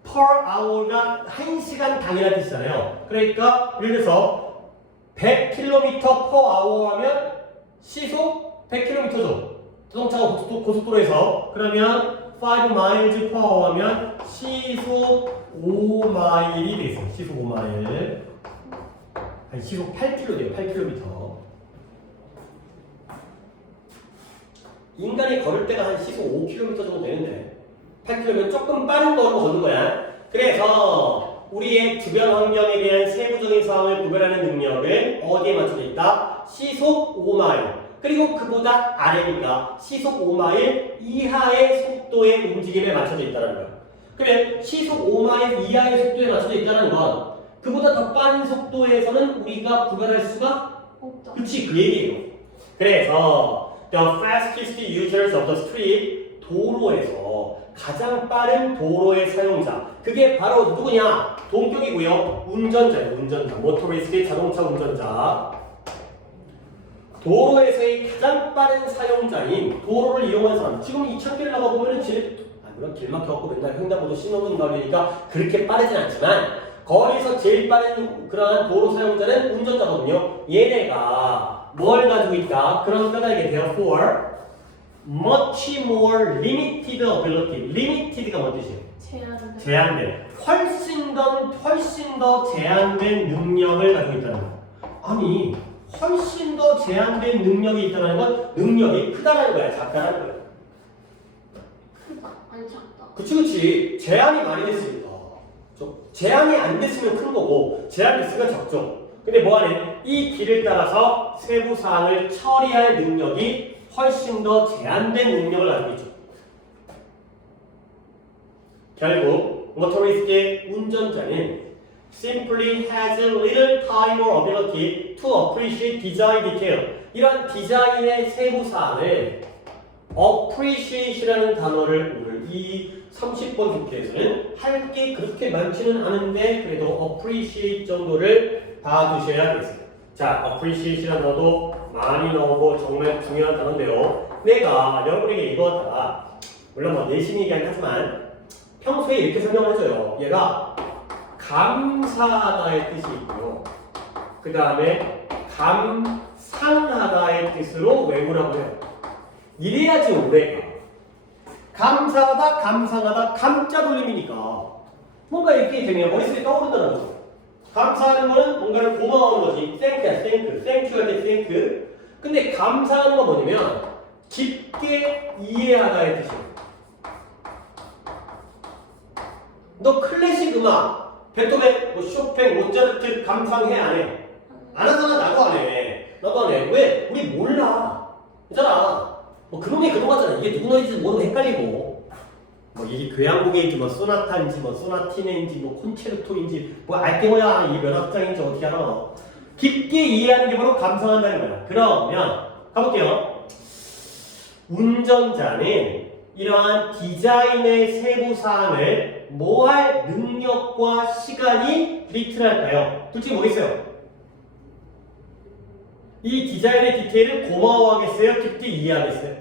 per hour가 1시간 당이라는 뜻이잖아요. 그러니까 예를 들어서 100km per hour 하면 시속 100km죠. 자동차가 고속도로에서. 그러면 5 miles per hour 하면 시속 5마일이 되겠어요. 시속 5마일. 아니, 시속 8km 돼요. 8km. 인간이 걸을 때가 한 시속 5km 정도 되는데 8km면 조금 빠른 걸음을 걷는 거야. 그래서 우리의 주변 환경에 대한 세부적인 상황을 구별하는 능력은 어디에 맞춰져 있다? 시속 5마일. 그리고 그보다 아래니까 시속 5마일 이하의 속도의 움직임에 맞춰져 있다는 거야. 그러면 시속 5마일 이하의 속도에 맞춰져 있다는 건 그보다 더 빠른 속도에서는 우리가 구별할 수가 없다. 그치, 그 얘기예요. 그래서 the fastest users of the street, 도로에서 가장 빠른 도로의 사용자, 그게 바로 누구냐? 동격이고요. 운전자예요. 운전자. 모토리스트, 자동차 운전자. 도로에서의 가장 빠른 사용자인 도로를 이용한 사람. 지금 이 찾기를 나가보면은 물론 길 막혀갖고 맨날 횡단보도 신호등 가려니까 그렇게 빠르진 않지만 거기서 제일 빠른 그러한 도로 사용자는 운전자거든요. 얘네가 뭘 가지고 있다? 그런 까닭에 therefore much more limited ability. limited가 뭔 뜻이에요? 제한. 제한된. 훨씬 더 제한된 능력을 가지고 있다는 거야. 아니, 훨씬 더 제한된 능력이 있다는 건 능력이 크다는 거야, 작다는 거야. 크다. 아니 작다. 그치. 제한이 많이 됐으니까. 제한이 안 됐으면 큰 거고, 제한됐으면 적죠. 근데 뭐하네? 이 길을 따라서 세부 사항을 처리할 능력이 훨씬 더 제한된 능력을 가지고 있죠. 결국 모토리스트의 운전자는 simply has little time or ability to appreciate design detail. 이런 디자인의 세부 사항을 appreciate이라는 단어를 오늘 이 30번 숙제에서는 할 게 그렇게 많지는 않은데 그래도 appreciate 정도를 봐두셔야 되겠습니다. 자, appreciate이라는 단어도 많이 나오고 정말 중요한 단어인데요. 내가 여러분에게 이거다가 물론 뭐 내신 얘기하긴 하지만 평소에 이렇게 설명을 해줘요. 얘가 감사하다의 뜻이 있고요. 그 다음에 감상하다의 뜻으로 외우라고 해요. 이래야지 오래가. 감사하다, 감상하다, 감자 돌림이니까 뭔가 이렇게 되면 머릿속에 떠오른다는 거죠. 감사하는 거는 뭔가를 고마워하는 거지. 땡큐야, 땡큐. 땡큐가 돼, 땡큐. 근데 감사하는 건 뭐냐면 깊게 이해하다의 뜻이에요. 너 클래식 음악, 베토벤, 뭐 쇼팽, 모차르트 감상해 안 해? 안 하잖아. 나도 안 해. 나도 안 해. 왜? 우리 몰라. 있잖아. 뭐 그놈이 그놈하잖아. 이게 누구 노래인지 모르고 헷갈리고. 뭐 이게 교향곡인지 뭐 소나타인지 뭐 소나티네인지 뭐 콘체르토인지 뭐 알게뭐야 이게 몇 악장인지 어떻게 알아? 깊게 이해하는 게 바로 감상한다는 거야. 그러면 가볼게요. 운전자는 이러한 디자인의 세부 사항을 뭐할 능력과 시간이 리틀할까요? 둘 중에 뭐겠어요? 이 디자인의 디테일을 고마워하겠어요? 깊게 이해하겠어요?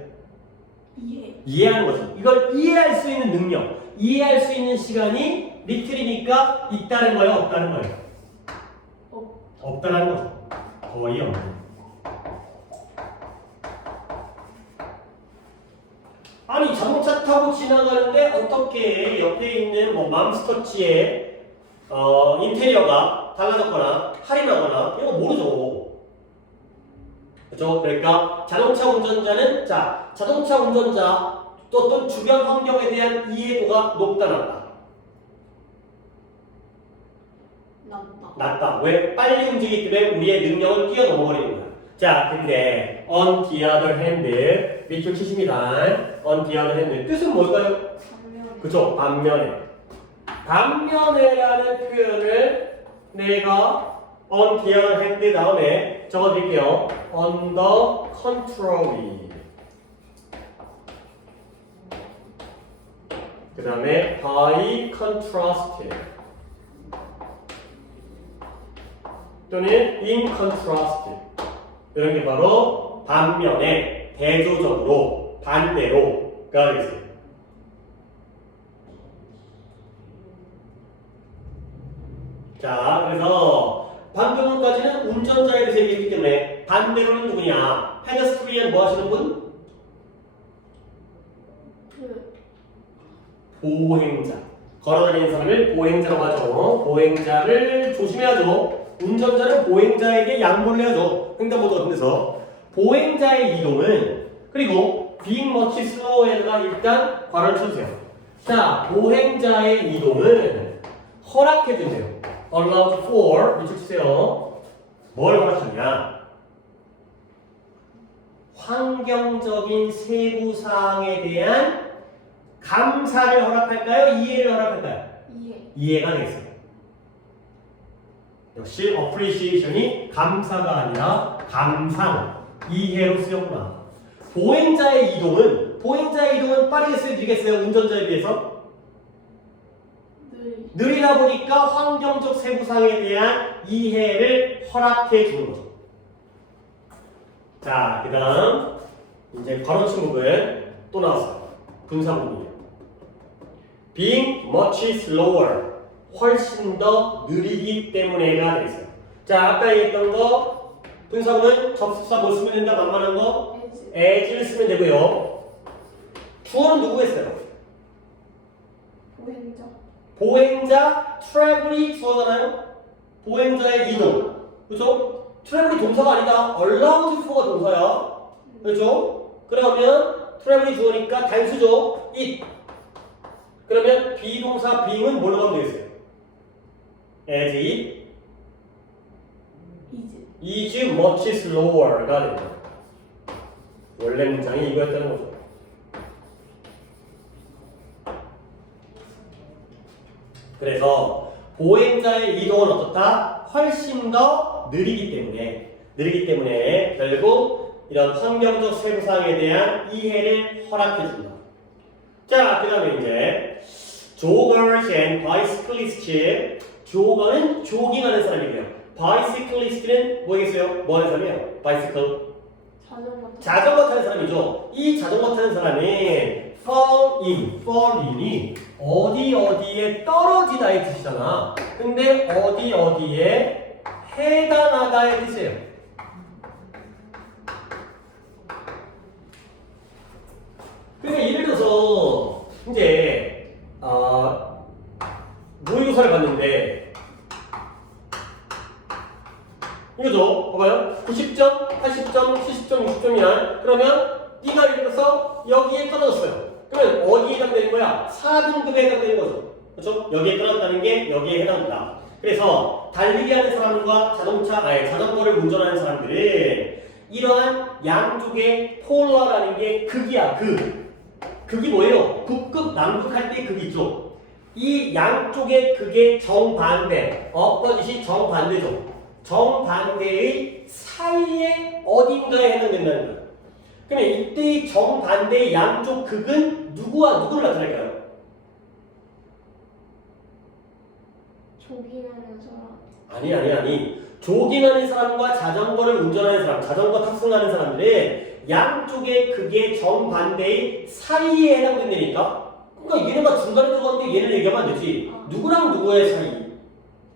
이해하는 거죠. 이걸 이해할 수 있는 능력, 이해할 수 있는 시간이 리틀이니까 있다는 거예요? 없다는 거예요? 없다는 거죠. 거의 없는. 아니 자동차 타고 지나가는데 어떻게 옆에 있는 뭐 맘스터치의 인테리어가 달라졌거나 할인하거나 이런 거 모르죠. 그렇죠? 그러니까 자동차 운전자는 자동차 운전자 또 어떤 주변 환경에 대한 이해도가 높다 낮다? 낮다. 왜? 빨리 움직이기 때문에 우리의 능력을 뛰어넘어버리는 거야. 자, 근데 on the other hand 밑줄 치십니다. on the other hand 뜻은 뭘까요? 그쵸? 반면에. 반면에라는 표현을 내가 on the other hand 다음에 적어드릴게요. under control. 그 다음에 by contrast 또는 in contrast 이런 게 바로 반면에 대조적으로 반대로가 되겠어요. 자, 그래서 방금까지는 운전자에 대해서 얘기했기 때문에 반대로는 누구냐? 페데스트리안 뭐 하시는 분? 보행자. 걸어다니는 사람을 보행자라고 하죠. 보행자를 조심해야죠. 운전자는 보행자에게 양보를 해야죠. 횡단보도 같은 데서. 보행자의 이동은 그리고 being much slower가 일단 괄호를 쳐주세요. 자, 보행자의 이동은 허락해준대요. allowed for 밑줄 치세요. 뭘 허락하냐? 환경적인 세부사항에 대한 감사를 허락할까요? 이해를 허락할까요? 이해. 이해가 되겠어요. 역시 appreciation이 감사가 아니라 감상, 이해로 쓰였구나. 보행자의 이동은 빠르겠어요? 느리겠어요? 운전자에 비해서? 느리다 보니까 환경적 세부사항에 대한 이해를 허락해 주는 거죠. 자, 그 다음 이제 괄호친 부분 또 나왔어요. 분사구문이에요. being much slower 훨씬 더 느리기 때문에가 되겠어요. 자, 아까 얘기했던 거 분사구문 접속사 뭐 쓰면 된다? 만만한 거 as를 쓰면 되고요. 주어는 누구 했어요? 보행자. 보행자 travel이 주어잖아요. 보행자의 이동, 그렇죠? travel이 동사가 아니다. allowed for가 동사야, 그렇죠? 그러면 travel이 주어니까 단수죠. it. 그러면 비동사 being은 뭘로 가면 되겠어요? as it is much slower가 됩니다. 원래 문장이 이거였다는 거죠. 그래서 보행자의 이동은 어떻다? 훨씬 더 느리기 때문에 결국 이런 환경적 세부사항에 대한 이해를 허락해준다. 자, 그 다음에 이제 joggers and bicyclists. 조거는 조깅하는 사람이고요. bicyclist는 뭐겠어요? 뭐 하는 사람이에요? bicycle. 자전거 타는 사람이죠. 이 자전거 타는 사람은 fall인이 어디에 떨어지다의 뜻이잖아. 근데 어디에 해당하다의 뜻이에요. 그러니까 예를 들어서 이제 모의고사를 봤는데 이거죠. 봐봐요. 90점, 80점, 70점, 60점이야. 그러면 네가 예를 들어서 여기에 떨어졌어요. 그러면 어디에 해당되는 거야? 4등급에 해당되는 거죠. 그렇죠? 여기에 떨어졌다는 게 여기에 해당된다. 그래서 달리기 하는 사람과 자전거를 운전하는 사람들은 이러한 양쪽의 폴러라는 게 극이야. 극이 뭐예요? 북극, 남극 할 때 극이 있죠. 이 양쪽의 극의 정반대, opposite이 정반대죠. 정반대의 사이에 어딘가에 해당된다는 거예요. 그러면 이때의 정반대의 양쪽 극은 누구와 누구를 나타낼까요? 조깅하는 사람. 아니. 조깅하는 사람과 자전거를 운전하는 사람, 자전거 탑승하는 사람들은 양쪽의 극의 정반대의 사이에 해당된다니까? 그러니까 얘네가 중간에 들어갔는데 얘를 얘기하면 안 되지. 누구랑 누구의 사이?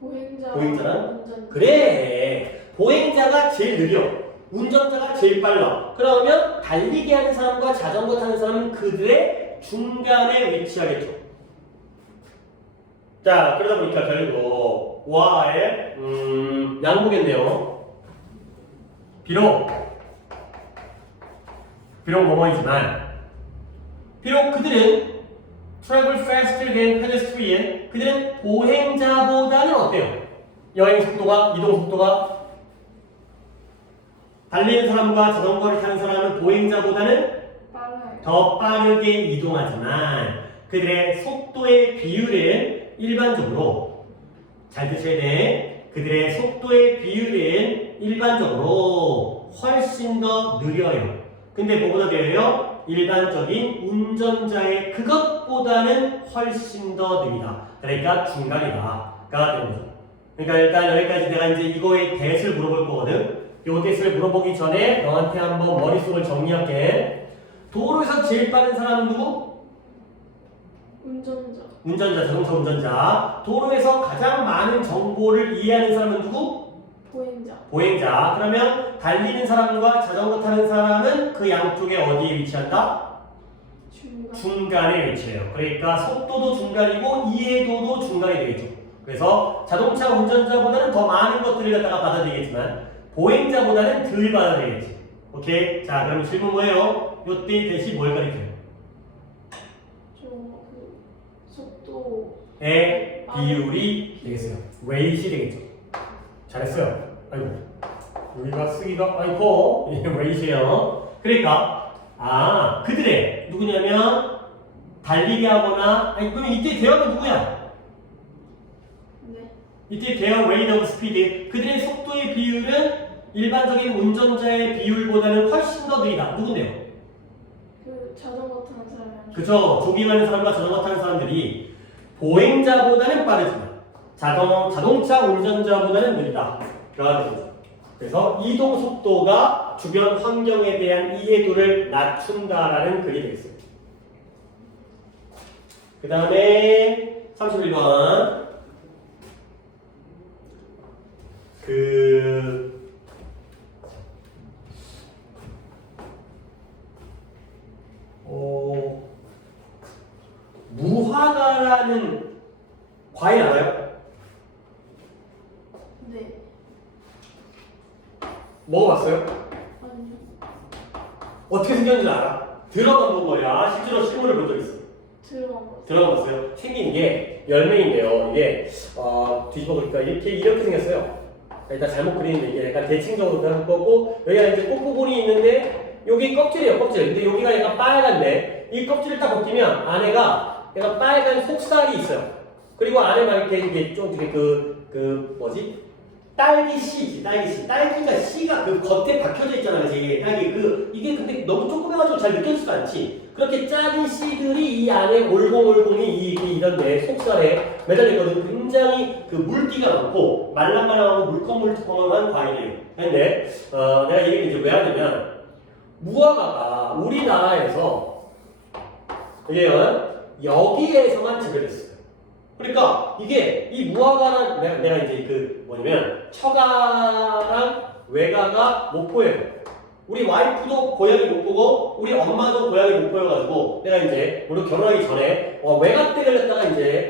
보행자랑? 그래. 보행자가 제일 느려. 운전자가 제일 빨라. 그러면 달리기 하는 사람과 자전거 타는 사람은 그들의 중간에 위치하겠죠. 자, 그러다 보니까 결국 와의 양보겠네요. 비록 뭐뭐이지만 비록 그들은 travel faster than pedestrian, 그들은 보행자보다는 어때요? 여행 속도가, 이동 속도가 달리는 사람과 자전거를 타는 사람은 보행자보다는 빨라요. 더 빠르게 이동하지만 그들의 속도의 비율은 일반적으로 잘 드셔야 돼. 그들의 속도의 비율은 일반적으로 훨씬 더 느려요. 근데 뭐보다 느려요? 일반적인 운전자의 그것보다는 훨씬 더 느리다. 그러니까 중간이다가 되는 거죠. 그러니까 일단 여기까지 내가 이제 이거의 대수를 물어볼 거거든. 요 대수를 물어보기 전에 너한테 한번 머릿속을 정리할게. 도로에서 제일 빠른 사람은 누구? 운전자, 자동차 운전자. 도로에서 가장 많은 정보를 이해하는 사람은 누구? 보행자. 그러면 달리는 사람과 자전거 타는 사람은 그 양쪽에 어디에 위치한다? 중간에 위치해요. 그러니까 속도도 중간이고 이해도도 중간이 되겠죠. 그래서 자동차 운전자보다는 더 많은 것들을 갖다가 받아들이겠지만 보행자보다는 덜 받아들이겠지. 오케이? 자, 그럼 질문 뭐예요? 요때 대시 뭘 가리켜요? 저그 속도 의 비율이 되겠어요. 레이시 되겠죠. 잘했어요. 아이고 여기가 쓰기가 아이고 이게 레이시예요. 그러니까 그들의 누구냐면 달리기 하거나 아니 그러면 이때 대화가 누구야? 네. 이때 대화 rate of speed 그들의 속도의 비율은 일반적인 운전자의 비율보다는 훨씬 더 느리다. 누군데요? 그 자전거 타는 사람이 그쵸. 조깅하는 사람과 자전거 타는 사람들이 보행자보다는 빠르지만 자동차 운전자보다는 느리다. 그래서 이동 속도가 주변 환경에 대한 이해도를 낮춘다라는 글이 되겠습니다. 그 다음에 31번 무화과라는 과일 알아요? 네. 먹어봤어요? 아니요. 어떻게 생겼는지 알아? 들어본 거야. 실제로 실물을 본 적 있어. 들어봤어요. 들어봤어요? 생긴 게 열매인데요. 이게 뒤집어 보니까 이렇게 생겼어요. 일단 잘못 그리는데 이게 약간 대칭적으로 된 거고 여기가 이제 꽃부분이 있는데 여기 껍질이에요. 껍질. 근데 여기가 약간 빨간데 이 껍질을 딱 벗기면 안에가 약간 빨간 속살이 있어요. 그리고 안에 막 이렇게 좀 이렇게 뭐지? 딸기 씨지, 딸기 씨. 딸기가 씨가 그 겉에 박혀져 있잖아요. 딸기 이게 근데 너무 조그매가지고 잘 느껴지지도 않지. 그렇게 작은 씨들이 이 안에 올공올공이 이런데 속살에 매달려있거든. 굉장히 그 물기가 많고 말랑말랑하고 물컹물컹한 과일이에요. 근데 내가 얘기를 이제 왜 하냐면 무화과가 우리나라에서 여기에서만 재배됐어요. 그러니까 이게 이 무화과는 내가 이제 뭐냐면 처가랑 외가가 목포예요. 우리 와이프도 고향이 목포고 우리 엄마도 고향이 목포여가지고 내가 이제 우리 결혼하기 전에 외가 댁을 갔다가 이제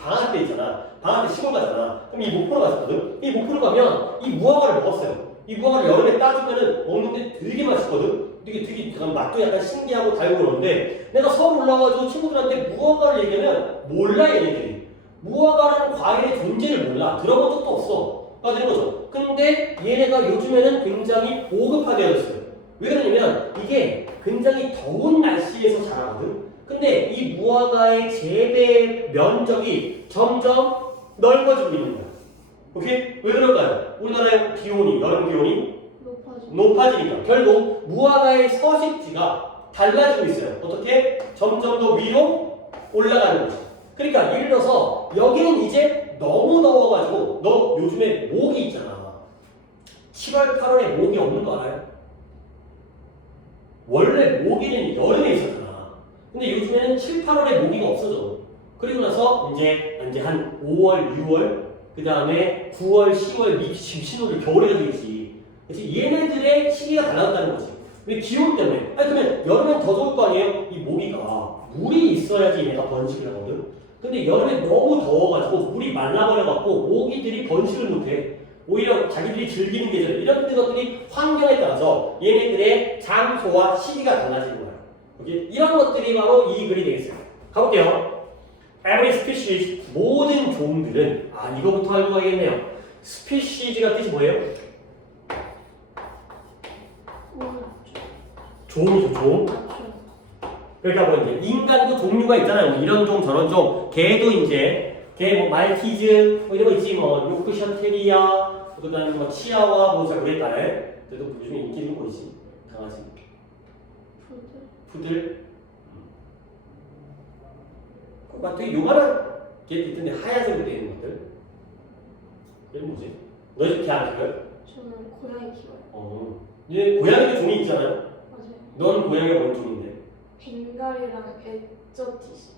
방학 때 있잖아. 방학 때 시골 가잖아. 그럼 이 목포로 갔었거든. 이 목포로 가면 이 무화과를 먹었어요. 이 무화과를 여름에 따주면은 먹는데 되게 맛있거든. 되게 맛도 약간 신기하고 달고 그러는데 내가 서울 올라가가지고 친구들한테 무화과를 얘기하면 몰라 얘네들이. 무화과라는 과일의 존재를 몰라. 들어본 적도 없어. 되는 거죠. 근데 얘네가 요즘에는 굉장히 보급화되었어요. 왜 그러냐면 이게 굉장히 더운 날씨에서 자라거든. 근데 이 무화과의 재배 면적이 점점 넓어지고 있는 거야. 오케이? 왜 그럴까요? 우리나라의 기온이, 여름 기온이 높아지니까 결국 무화과의 서식지가 달라지고 있어요. 어떻게? 점점 더 위로 올라가는 거죠. 그러니까 예를 들어서 여기는 이제 너무 더워가지고 너 요즘에 모기 있잖아. 7월, 8월에 모기 없는 거 알아요? 원래 모기는 여름에 있었잖아. 근데 요즘에는 7, 8월에 모기가 없어져. 그리고 나서 이제 한 5월, 6월, 그 다음에 9월, 10월, 미친놈들 겨울에 되겠지. 그치? 얘네들의 시기가 달라졌다는 거지. 왜 기온 때문에. 그러면 여름엔 더 좋을 거 아니에요? 이 모기가 물이 있어야지 얘네가 번식을 하거든. 근데 여름에 너무 더워가지고 물이 말라버려갖고 모기들이 번식을 못해. 오히려 자기들이 즐기는 계절 이런 것들이 환경에 따라서 얘네들의 장소와 시기가 달라지는 거야. 오케이? 이런 것들이 바로 이 글이 되겠어요. 가볼게요. Every species 모든 종들은 이거부터 알고 가야겠네요. species가 뜻이 뭐예요? 종이죠, 종. 그러니까 뭐 이제 인간도 종류가 있잖아요. 이런 종 저런 종. 개도 이제 개 말티즈 이런 거 있지 요크셔 테리어 그다음에 치아와 뭐 잘 모르겠다네. 그래도 요즘에 인기 있는 거 있지. 강아지. 푸들. 막 되게 요만한 개도 있던데 하얀색으로 되어 있는 것들. 이게 뭐지? 너 집 개 안 키워요? 저는 고양이 키워요. 얘 고양이도 종이 있잖아요. 맞아요. 넌 고양이가 뭔 종인데? 벵갈이랑 엑저티시.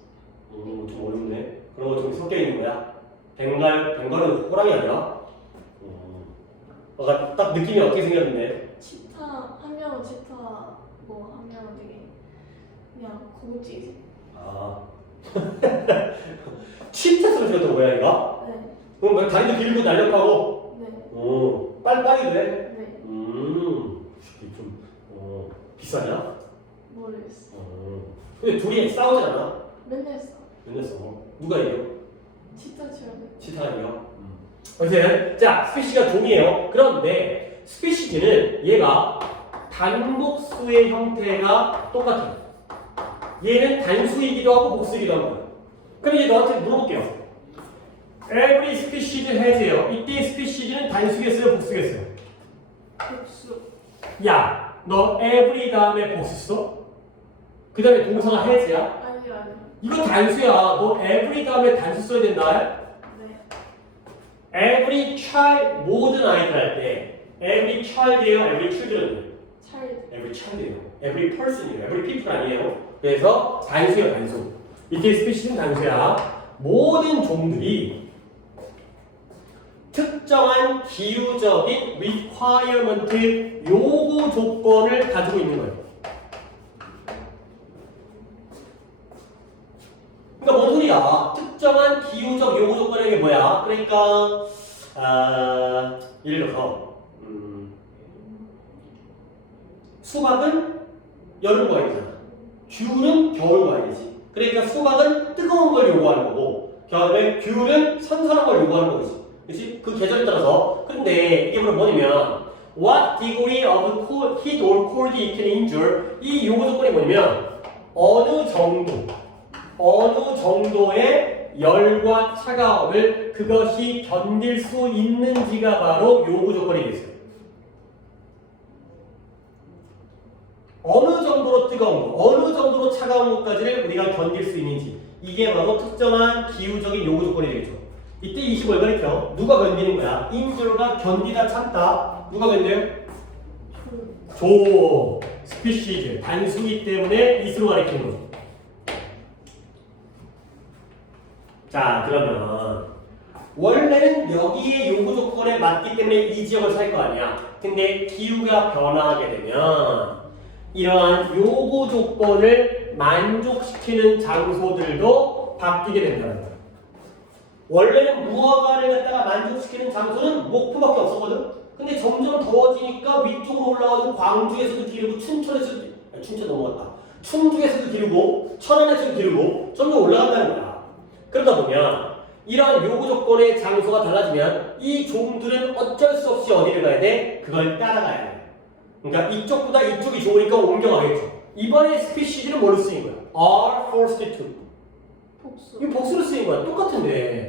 좀 어렵네. 그런 거 좀 섞여 있는 거야. 벵갈은 호랑이 아니라? 딱 느낌이 어떻게 생겼는데? 치타 한 명은 치타 한 명은 되게 그냥 고무줄이지. 아. 침체스로 생겼던 거야, 이거? 네. 그럼 뭐 다리도 길고 날렵하고? 네. 빨리 돼? 네. 이게 좀, 비싸냐? 모르겠어. 근데 둘이 싸우지 않아? 맨날 써. 맨날 싸. 누가 이겨? 치타처럼. 치타가 이겨? 어쨌든, 자, 스피시가 종이에요. 그런데, 스피시즈는 얘가 단복수의 형태가 똑같아요. 얘는 단수이기도 하고 복수이기도 합니다. 그럼 이제 너한테 물어볼게요. Every species has예요. 이때 species 단수겠어요? 복수겠어요? 복수. 야, 너 every 다음에 복수 써? 그 다음에 동사가 has야? 아니요. 이거 단수야. 너 every 다음에 단수 써야 된다. 네. Every child, 모든 아이들 할 때 every child예요? every children이에요? 차일드. every child예요. every person이에요. every people 아니에요. 그래서 단수야, 단수. 이때 스피시는 단수야. 모든 종들이 특정한 기후적인 requirement, 요구 조건을 가지고 있는 거예요. 그러니까 뭔 소리야? 특정한 기후적 요구 조건이 게 뭐야? 그러니까 예를 들어서 수박은 여름 과일이잖아. 귤은 겨울 과일이지. 그러니까 수박은 뜨거운 걸 요구하는 거고, 귤은 선선한 걸 요구하는 거지. 그렇지? 그 계절에 따라서. 근데 이게 뭐냐면 what degree of heat or cold it can endure, 이 요구 조건이 뭐냐면 어느 정도의 열과 차가움을 그것이 견딜 수 있는지가 바로 요구 조건이 되겠어요. 어느 정도로 뜨거운 거, 어느 정도로 차가운 것까지를 우리가 견딜 수 있는지, 이게 바로 특정한 기후적인 요구 조건이 되겠죠. 이때 25를 가리켜. 누가 견디는 거야? 인주가 견디다 참다. 누가 견뎌요? 스피시즈. 단수기 때문에 이스로 가리키는 거죠. 자, 그러면 원래는 여기에 요구 조건에 맞기 때문에 이 지역을 살 거 아니야. 근데 기후가 변화하게 되면 이러한 요구 조건을 만족시키는 장소들도 바뀌게 된다는 거야. 원래는 무허가를 갖다가 만족시키는 장소는 목포밖에 없었거든. 근데 점점 더워지니까 위쪽으로 올라가서 광주에서도 기르고 춘천 넘어갔다. 충주에서도 기르고 천안에서도 기르고 점점 올라간다는 거야. 그러다 보면 이러한 요구 조건의 장소가 달라지면 이 종들은 어쩔 수 없이 어디를 가야 돼? 그걸 따라가야 돼. 그러니까 이쪽보다 이쪽이 좋으니까 옮겨가겠죠. 이번에 스피시즈는 뭘로 쓰인 거야? are forced to. 복수. 이거 복수로 쓰인 거야. 똑같은데.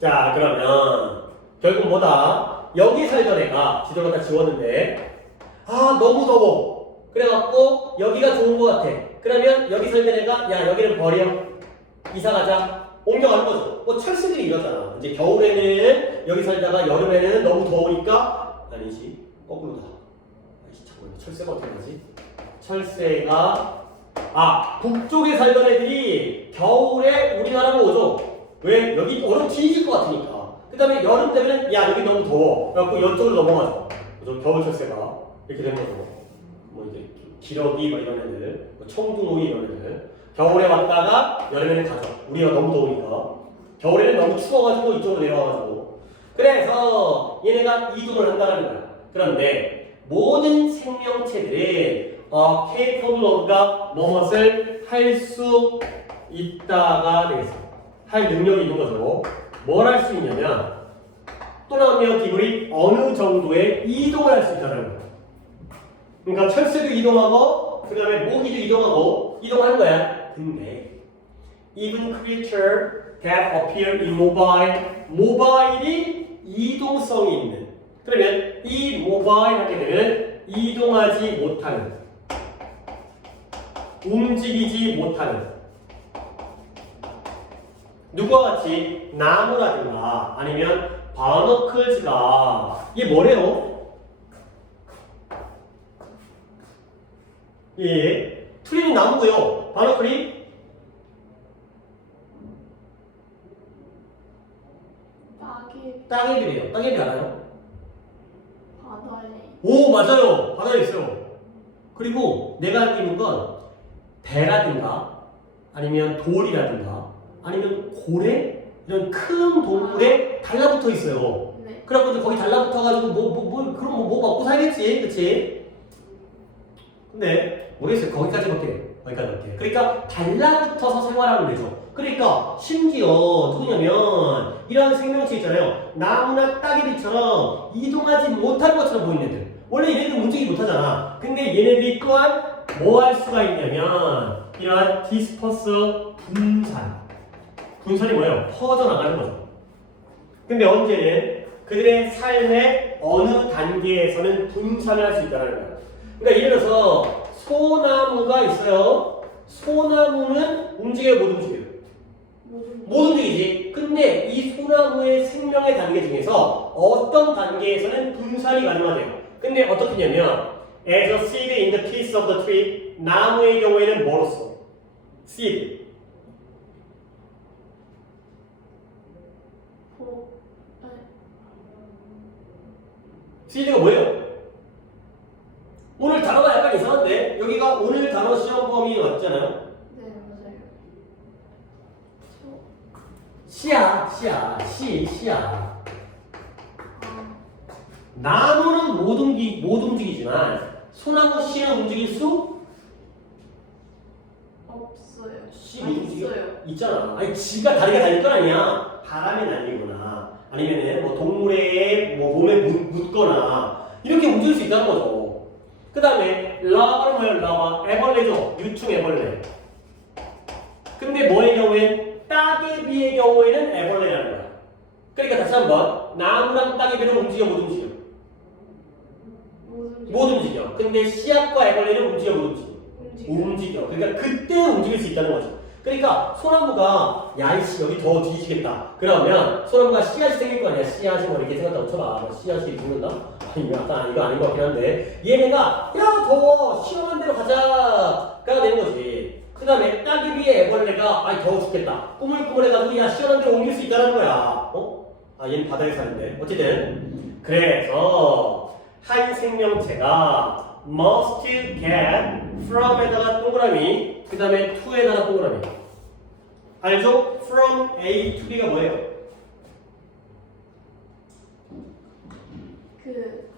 자, 그러면 결국 뭐다? 여기 살던 애가 지도를 다 지웠는데 너무 더워. 그래갖고 여기가 좋은 것 같아. 그러면 여기 살던 애가 야, 여기는 버려. 이사 가자. 옮겨가는 거죠. 뭐 철새들이 이러잖아. 이제 겨울에는 여기 살다가 여름에는 너무 더우니까 아니지. 거꾸로다. 잠깐만, 철새가 어떻게 하지? 철새가 북쪽에 살던 애들이 겨울에 우리나라로 오죠. 왜? 여기 얼음 튀질 것 같으니까. 그 다음에 여름 되면 야, 여기 너무 더워. 그래갖고 이쪽으로 넘어가죠. 그죠? 겨울 철새가 이렇게 된 거죠. 뭐 이제 기러기 뭐 이런 애들, 뭐 청둥오이 이런 애들. 겨울에 왔다가 여름에는 가죠. 우리가 너무 더우니까. 겨울에는 너무 추워가지고 이쪽으로 내려와가지고. 그래서 얘네가 이동을 한다는 거야. 그런데 모든 생명체들은 capable of가 무엇을 할 수 있다가 되겠어. 할 능력이 있는 거죠. 뭘 할 수 있냐면 또 나오면 기분이 어느 정도의 이동을 할 수 있다는 거야. 그러니까 철새도 이동하고 그 다음에 모기도 이동하고 이동하는 거야. 근데 even creature that appear immobile, 모바일이 이동성이 있는. 그러면 이 모바일 하게 되면 이동하지 못하는, 움직이지 못하는, 누구와 같이 나무라든가 아니면 바너클즈가 이게 뭐래요? 트리는 나무고요. 바너클이 따개. 따개비래요. 따개비 알아요? 오, 맞아요. 바다에 있어요. 그리고 내가 알고 있는 건 배라든가 아니면 돌이라든가 아니면 고래 이런 큰 동물에 달라붙어 있어요. 네. 그래갖고 거기 달라붙어가지고 그럼 뭐 먹고 살겠지, 그치? 근데 모르겠어요. 거기까지밖에. 그러니까 달라붙어서 생활하는 거죠. 그러니까 심지어 누구냐면 이런 생명체 있잖아요. 나무나 따개비처럼 이동하지 못할 것처럼 보이는 애들. 원래 얘네들 움직이지 못하잖아. 근데 얘네들이 또한 뭐 할 수가 있냐면 이러한 디스퍼스 분산. 분산이 뭐예요? 퍼져나가는 거죠. 근데 언제는 그들의 삶의 어느 단계에서는 분산을 할 수 있다는 거예요. 그러니까 예를 들어서 소나무가 있어요. 소나무는 움직여요, 못 움직여요? 못 움직이지. 근데 이 소나무의 생명의 단계 중에서 어떤 단계에서는 분산이 가능하대요. 근데 어떻게 하냐면 as a seed in the piece of the tree 나무의 경우에는 뭐로써? seed. seed가 뭐예요? 오늘 단어가 약간 이상한데 여기가 오늘 단어 시험 범위 맞잖아요? 네, 맞아요. 씨야. 나무는 못 움직이지만 소나무 씨는 움직일 수 없어요. 씨 못 움직여? 있어요. 있잖아. 아니 지가 다리가 달릴 건 아니야. 바람에 날리거나 아니면은 뭐 동물의 뭐 몸에 묻거나 이렇게 움직일 수 있다는 거죠. 그 다음에 라바는 뭐예요? 라바 애벌레죠. 유충 애벌레. 근데 뭐의 경우엔 따개비의 경우에는 애벌레라는 거야. 그러니까 다시 한번 나무랑 따개비는 움직여 못 움직여? 못 움직여. 근데 씨앗과 애벌레는 움직여 못 움직여? 움직여. 그러니까 그때 움직일 수 있다는 거죠. 그러니까 소나무가 야이씨 여기 더 뒤지겠다. 그러면 소나무가 씨앗이 생길 거 아니야. 씨앗이 뭐 이렇게 생겼다고 쳐봐. 뭐 씨앗이 죽는다? 아니 약간 이거 아닌 것 같긴 한데 얘네가 야 더워 시원한 데로 가자가 되는 거지. 그 다음에 따개비의 애벌레가 아이 더워 죽겠다. 꾸물꾸물해가지고 야 시원한 데로 옮길 수 있다는 거야. 어? 아 얘는 바다에 사는데 어쨌든 그래서 한 생명체가 must get from에다가 동그라미 그 다음에 to에다가 동그라미 알죠? from A to B가 뭐예요? 그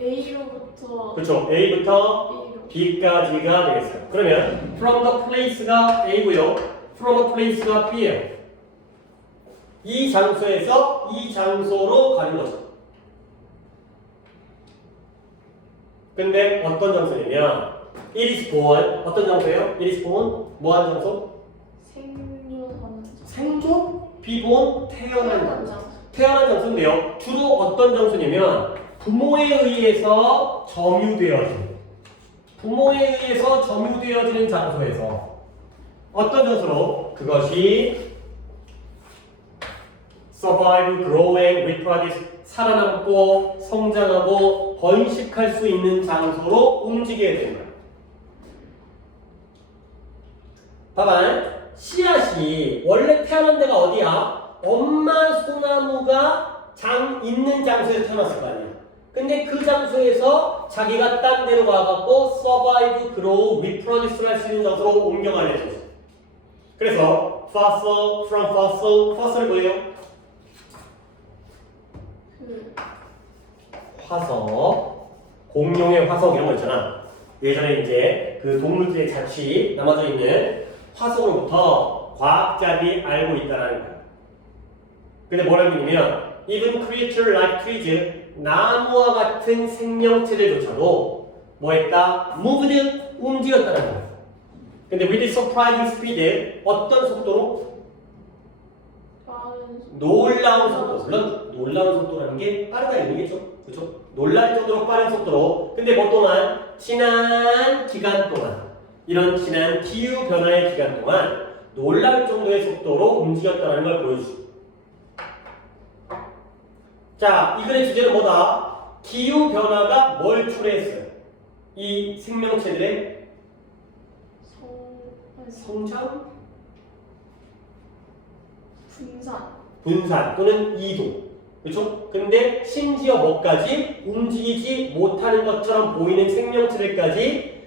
A로부터 그렇죠. A부터 A로. B까지가 되겠어요. 그러면 from the place가 A고요. from the place가 B예요. 이 장소에서 이 장소로 가는 거죠. 근데 어떤 장소냐면 it is born 어떤 장소예요? it is born 뭐 하는 장소? 생존하는 생존? be born 태어난 장소. 태어난 장소인데요. 주로 어떤 장소냐면 부모에 의해서 점유되어지는 장소에서 어떤 장소로 그것이 survive, grow and reproduce 살아남고 성장하고 번식할 수 있는 장소로 움직여야 되는 거야. 봐봐. 씨앗이 원래 태어난 데가 어디야? 엄마 소나무가 있는 장소에서 태어났을 거 아니야. 근데 그 장소에서 자기가 딴 데로 가갖고 survive, grow, reproduce를 할 수 있는 장소로 옮겨가는 거죠. 그래서 fossil, from fossil, fossil은 뭐예요? 화석, 공룡의 화석 이런 거 있잖아. 예전에 이제 그 동물들의 자취 남아져 있는 화석으로부터 과학자들이 알고 있다는 거야. 근데 뭐라고 했냐면 even creature like trees 나무와 같은 생명체들조차도 뭐 했다? moved 움직였다는 거야. 근데 with surprising speed 어떤 속도로? 놀라운 속도. 물론 놀라운 속도라는 게 빠르다 얘기겠죠. 그렇죠? 놀랄 정도로 빠른 속도로. 근데 뭐 동안 지난 기간 동안 이런 지난 기후 변화의 기간 동안 놀랄 정도의 속도로 움직였다는 걸 보여주죠. 자, 이 글의 주제는 뭐다? 기후 변화가 뭘 초래했어요? 이 생명체들의 성장? 분산 분산 또는 이동. 그렇죠? 근데 심지어 뭐까지 움직이지 못하는 것처럼 보이는 생명체들까지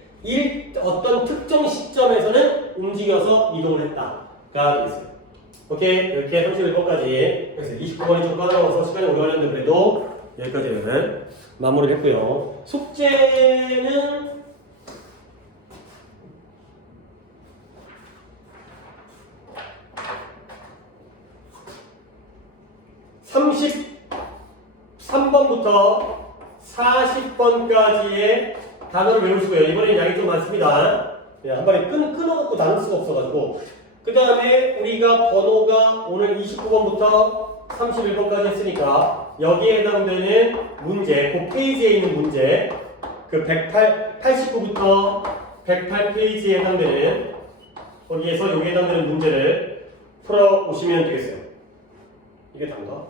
어떤 특정 시점에서는 움직여서 이동을 했다가 되겠어요. 오케이? 이렇게 31번까지 그래서 29번이 좀 까다로워서 시간이 오래 걸렸는데 그래도 여기까지는 마무리를 했고요. 숙제는 33번부터 40번까지의 단어를 외우시고요. 이번엔 양이 좀 많습니다. 한 번에 끊어갖고 나눌 수가 없어가지고. 그 다음에 우리가 번호가 오늘 29번부터 31번까지 했으니까 여기에 해당되는 문제, 그 페이지에 있는 문제, 그 89부터 108페이지에 해당되는 거기에서 여기에 해당되는 문제를 풀어오시면 되겠어요. 이게 단가?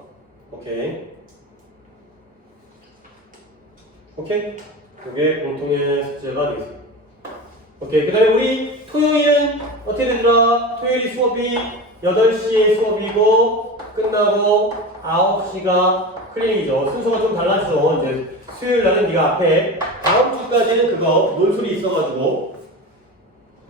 오케이. 오케이? 이게 공통의 숙제가 되겠습니다. 오케이. 그 다음에 우리 토요일은 어떻게 되더라? 토요일이 수업이 8시에 수업이고 끝나고 9시가 클리닉이죠. 순서가 좀 달라지죠. 이제 수요일 날은 네가 앞에 다음 주까지는 그거 논술이 있어가지고